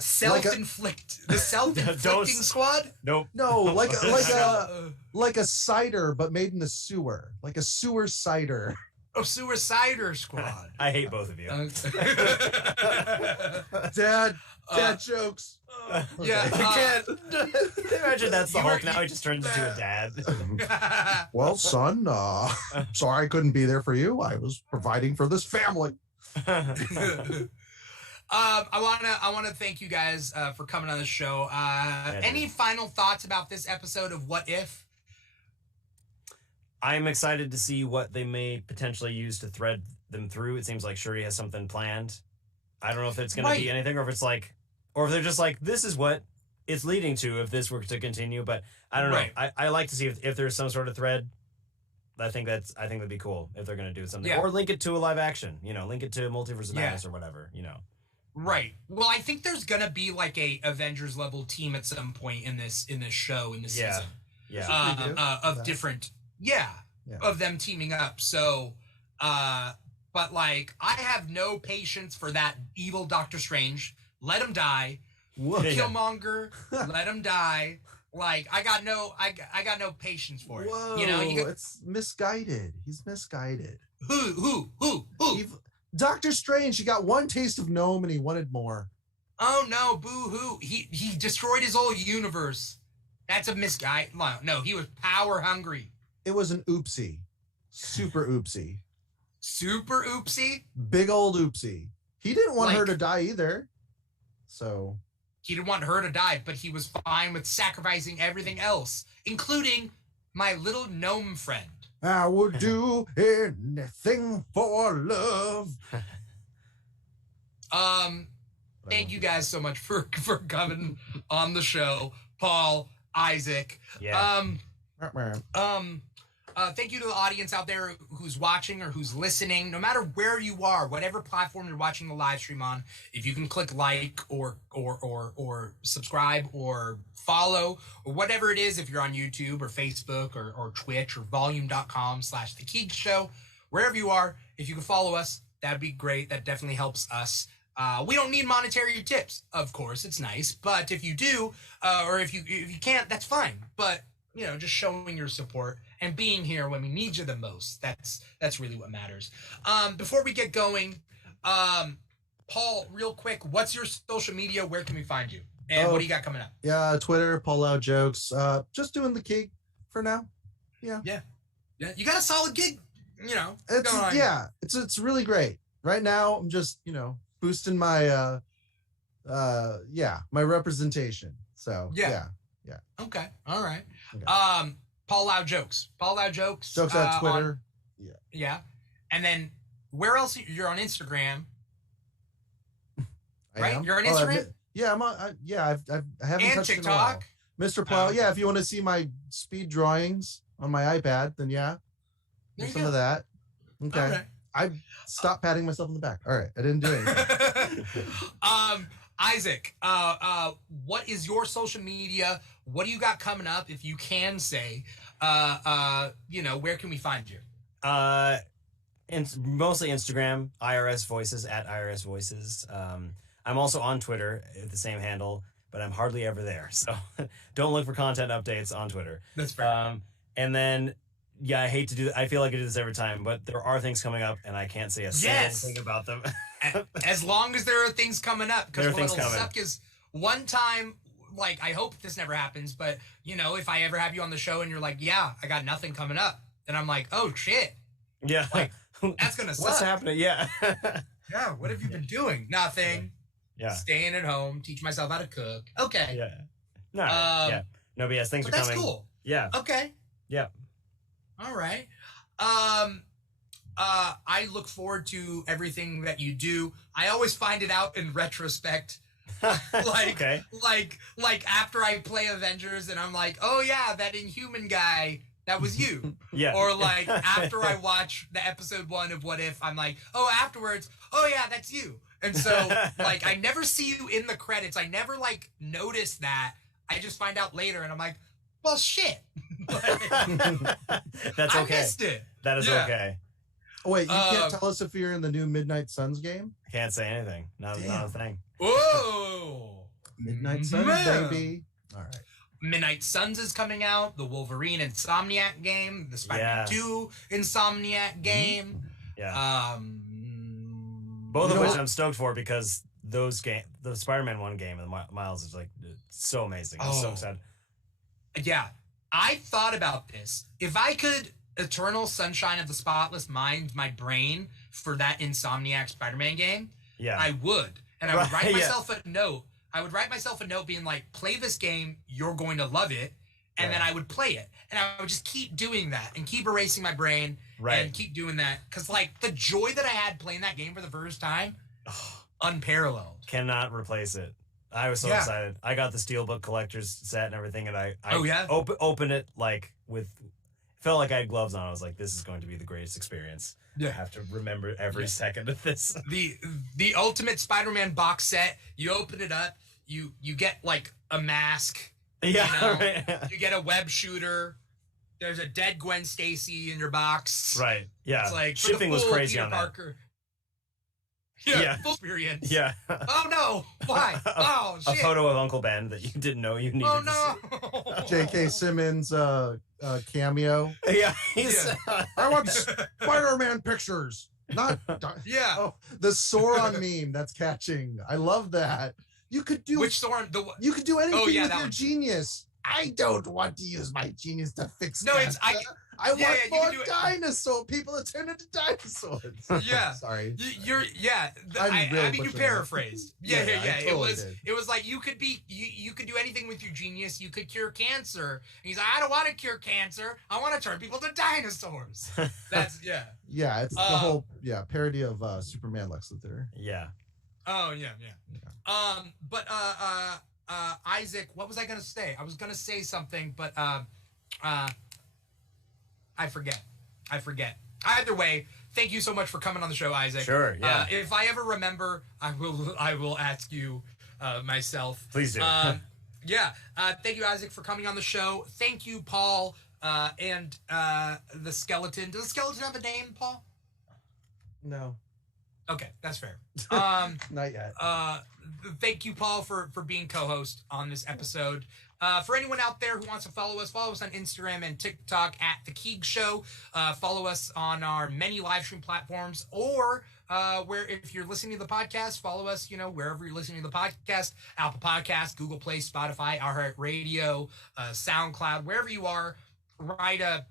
self-inflicting squad? Nope. No, like a cider, but made in the sewer. Like a sewer cider. A sewer cider squad. I hate both of you. Dad jokes. Yeah. I can't. Imagine that's the Hulk now. He just turns into a dad. Well, son, sorry I couldn't be there for you. I was providing for this family. I want to thank you guys for coming on the show. Any final thoughts about this episode of What If? I'm excited to see what they may potentially use to thread them through. It seems like Shuri has something planned. I don't know if it's going to be anything, or if it's like, or if they're just like, this is what it's leading to if this were to continue. But I don't know. I like to see if there's some sort of thread. I think that'd be cool if they're going to do something, or link it to a live action. Link it to Multiverse of Madness or whatever. Right. Well, I think there's gonna be like a Avengers level team at some point in this show in this season. Yeah. Of different. Yeah. Of them teaming up. So, but like, I have no patience for that evil Doctor Strange. Let him die. Killmonger. Let him die. Like, I got no patience for it. Whoa, it's misguided. He's misguided. Who? Doctor Strange, he got one taste of gnome and he wanted more. Oh no, boo-hoo. He destroyed his whole universe. That's a misguide. No, he was power hungry. It was an oopsie. Super oopsie. Super oopsie? Big old oopsie. He didn't want her to die either. So. He didn't want her to die, but he was fine with sacrificing everything else, including my little gnome friend. I would do anything for love. Thank you guys so much for coming on the show, Paul, Isaac. Yeah. Thank you to the audience out there who's watching or who's listening. No matter where you are, whatever platform you're watching the live stream on, if you can click like or subscribe or follow or whatever it is, if you're on YouTube or Facebook or Twitch or volume.com/The Keeg Show, wherever you are, if you can follow us, that'd be great. That definitely helps us. We don't need monetary tips, of course. It's nice, but if you do, or if you can't, that's fine. But just showing your support and being here when we need you the most. That's really what matters. Before we get going, Paul, real quick, what's your social media? Where can we find you? And what do you got coming up? Yeah, Twitter, Paul Loud Jokes. Just doing the gig for now. Yeah. You got a solid gig, It's really great. Right now, I'm just, boosting my my representation. So yeah. Okay, all right. Okay. Paul Loud Jokes. Paul Loud Jokes. Jokes on Twitter. Yeah. And then where else? You're on Instagram. Right? You're on Instagram? I'm on. I haven't and touched TikTok. it in a while. Mr. Plow. Yeah, if you want to see my speed drawings on my iPad, then there's some of that. Okay. Right. I stopped patting myself on the back. All right, I didn't do anything. Isaac, what is your social media? What do you got coming up? If you can say, where can we find you? Mostly Instagram, IRS Voices at IRS Voices. I'm also on Twitter at the same handle, but I'm hardly ever there. So don't look for content updates on Twitter. That's fair. And then, I hate to do that. I feel like I do this every time, but there are things coming up, and I can't say a single thing about them. As long as there are things coming up, because what'll suck is one time, like, I hope this never happens, but, if I ever have you on the show and you're like, I got nothing coming up, and I'm like, oh, shit. Yeah. Like, that's going to suck. What's happening? Yeah. Yeah, what have you been doing? Nothing. Yeah. Staying at home, teach myself how to cook. Okay. Yeah. No, No, but yes, things are coming. That's cool. Yeah. Okay. Yeah. All right. I look forward to everything that you do. I always find it out in retrospect. like after I play Avengers and I'm like, oh yeah, that Inhuman guy, that was you. Yeah. Or like after I watch the episode 1 of What If, I'm like, oh, afterwards, oh yeah, that's you. And so like I never see you in the credits. I never like notice that. I just find out later and I'm like, well, shit. That's okay. I missed it. That is okay. Oh, wait, you can't tell us if you're in the new Midnight Suns game? Can't say anything. Not a thing. Whoa! Midnight Suns, baby. All right. Midnight Suns is coming out. The Wolverine Insomniac game. The Spider-Man 2 Insomniac game. Yeah. Both of which I'm stoked for because the Spider-Man 1 game and the Miles is like so amazing. I'm so excited. Yeah. I thought about this. If I could Eternal Sunshine of the Spotless Mind my brain for that Insomniac Spider-Man game, I would. And I would write myself a note. I would write myself a note being like, play this game, you're going to love it. And then I would play it. And I would just keep doing that and keep erasing my brain and keep doing that. Because, like, the joy that I had playing that game for the first time, unparalleled. Cannot replace it. I was so excited. I got the Steelbook collector's set and everything, and I opened it like felt like I had gloves on. I was like, this is going to be the greatest experience. Yeah. I have to remember every second of this. The Ultimate Spider-Man box set, you open it up, you get like a mask. Yeah. You get a web shooter. There's a dead Gwen Stacy in your box. Right. Yeah. It's like shipping was crazy on that. Yeah, full experience. Yeah. Oh no! Why? Oh shit! A photo of Uncle Ben that you didn't know you needed. Oh no! J.K. Simmons cameo. Yeah, I want Spider-Man pictures. Not the Sauron meme that's catching. I love that. You could do which Sauron? You could do anything with your genius. I don't want to use my genius to fix. No, it's I want more dinosaur people to turn into dinosaurs. Yeah, sorry. You're I mean, you paraphrased. Yeah. Totally it was like you could do anything with your genius. You could cure cancer. And he's like, I don't want to cure cancer. I want to turn people to dinosaurs. That's Yeah, it's the whole parody of Superman Lex Luthor. Yeah. Oh yeah. But Isaac, what was I gonna say? I was gonna say something, but I forget. Either way, thank you so much for coming on the show, Isaac. Sure, yeah. If I ever remember, I will ask you myself. Please do. Thank you, Isaac, for coming on the show. Thank you, Paul, and the skeleton. Does the skeleton have a name, Paul? No. Okay, that's fair. Not yet. Thank you, Paul, for being co-host on this episode. For anyone out there who wants to follow us on Instagram and TikTok at The Keeg Show. Follow us on our many live stream platforms, or where if you're listening to the podcast, follow us, wherever you're listening to the podcast, Apple Podcasts, Google Play, Spotify, iHeartRadio, SoundCloud, wherever you are. Write a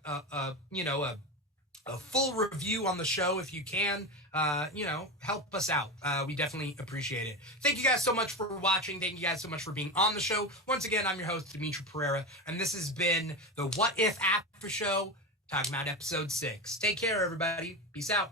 a full review on the show if you can. Help us out. We definitely appreciate it. Thank you guys so much for watching. Thank you guys so much for being on the show. Once again, I'm your host, Dimitri Pereira, and this has been the What If After Show, talking about episode 6. Take care, everybody. Peace out.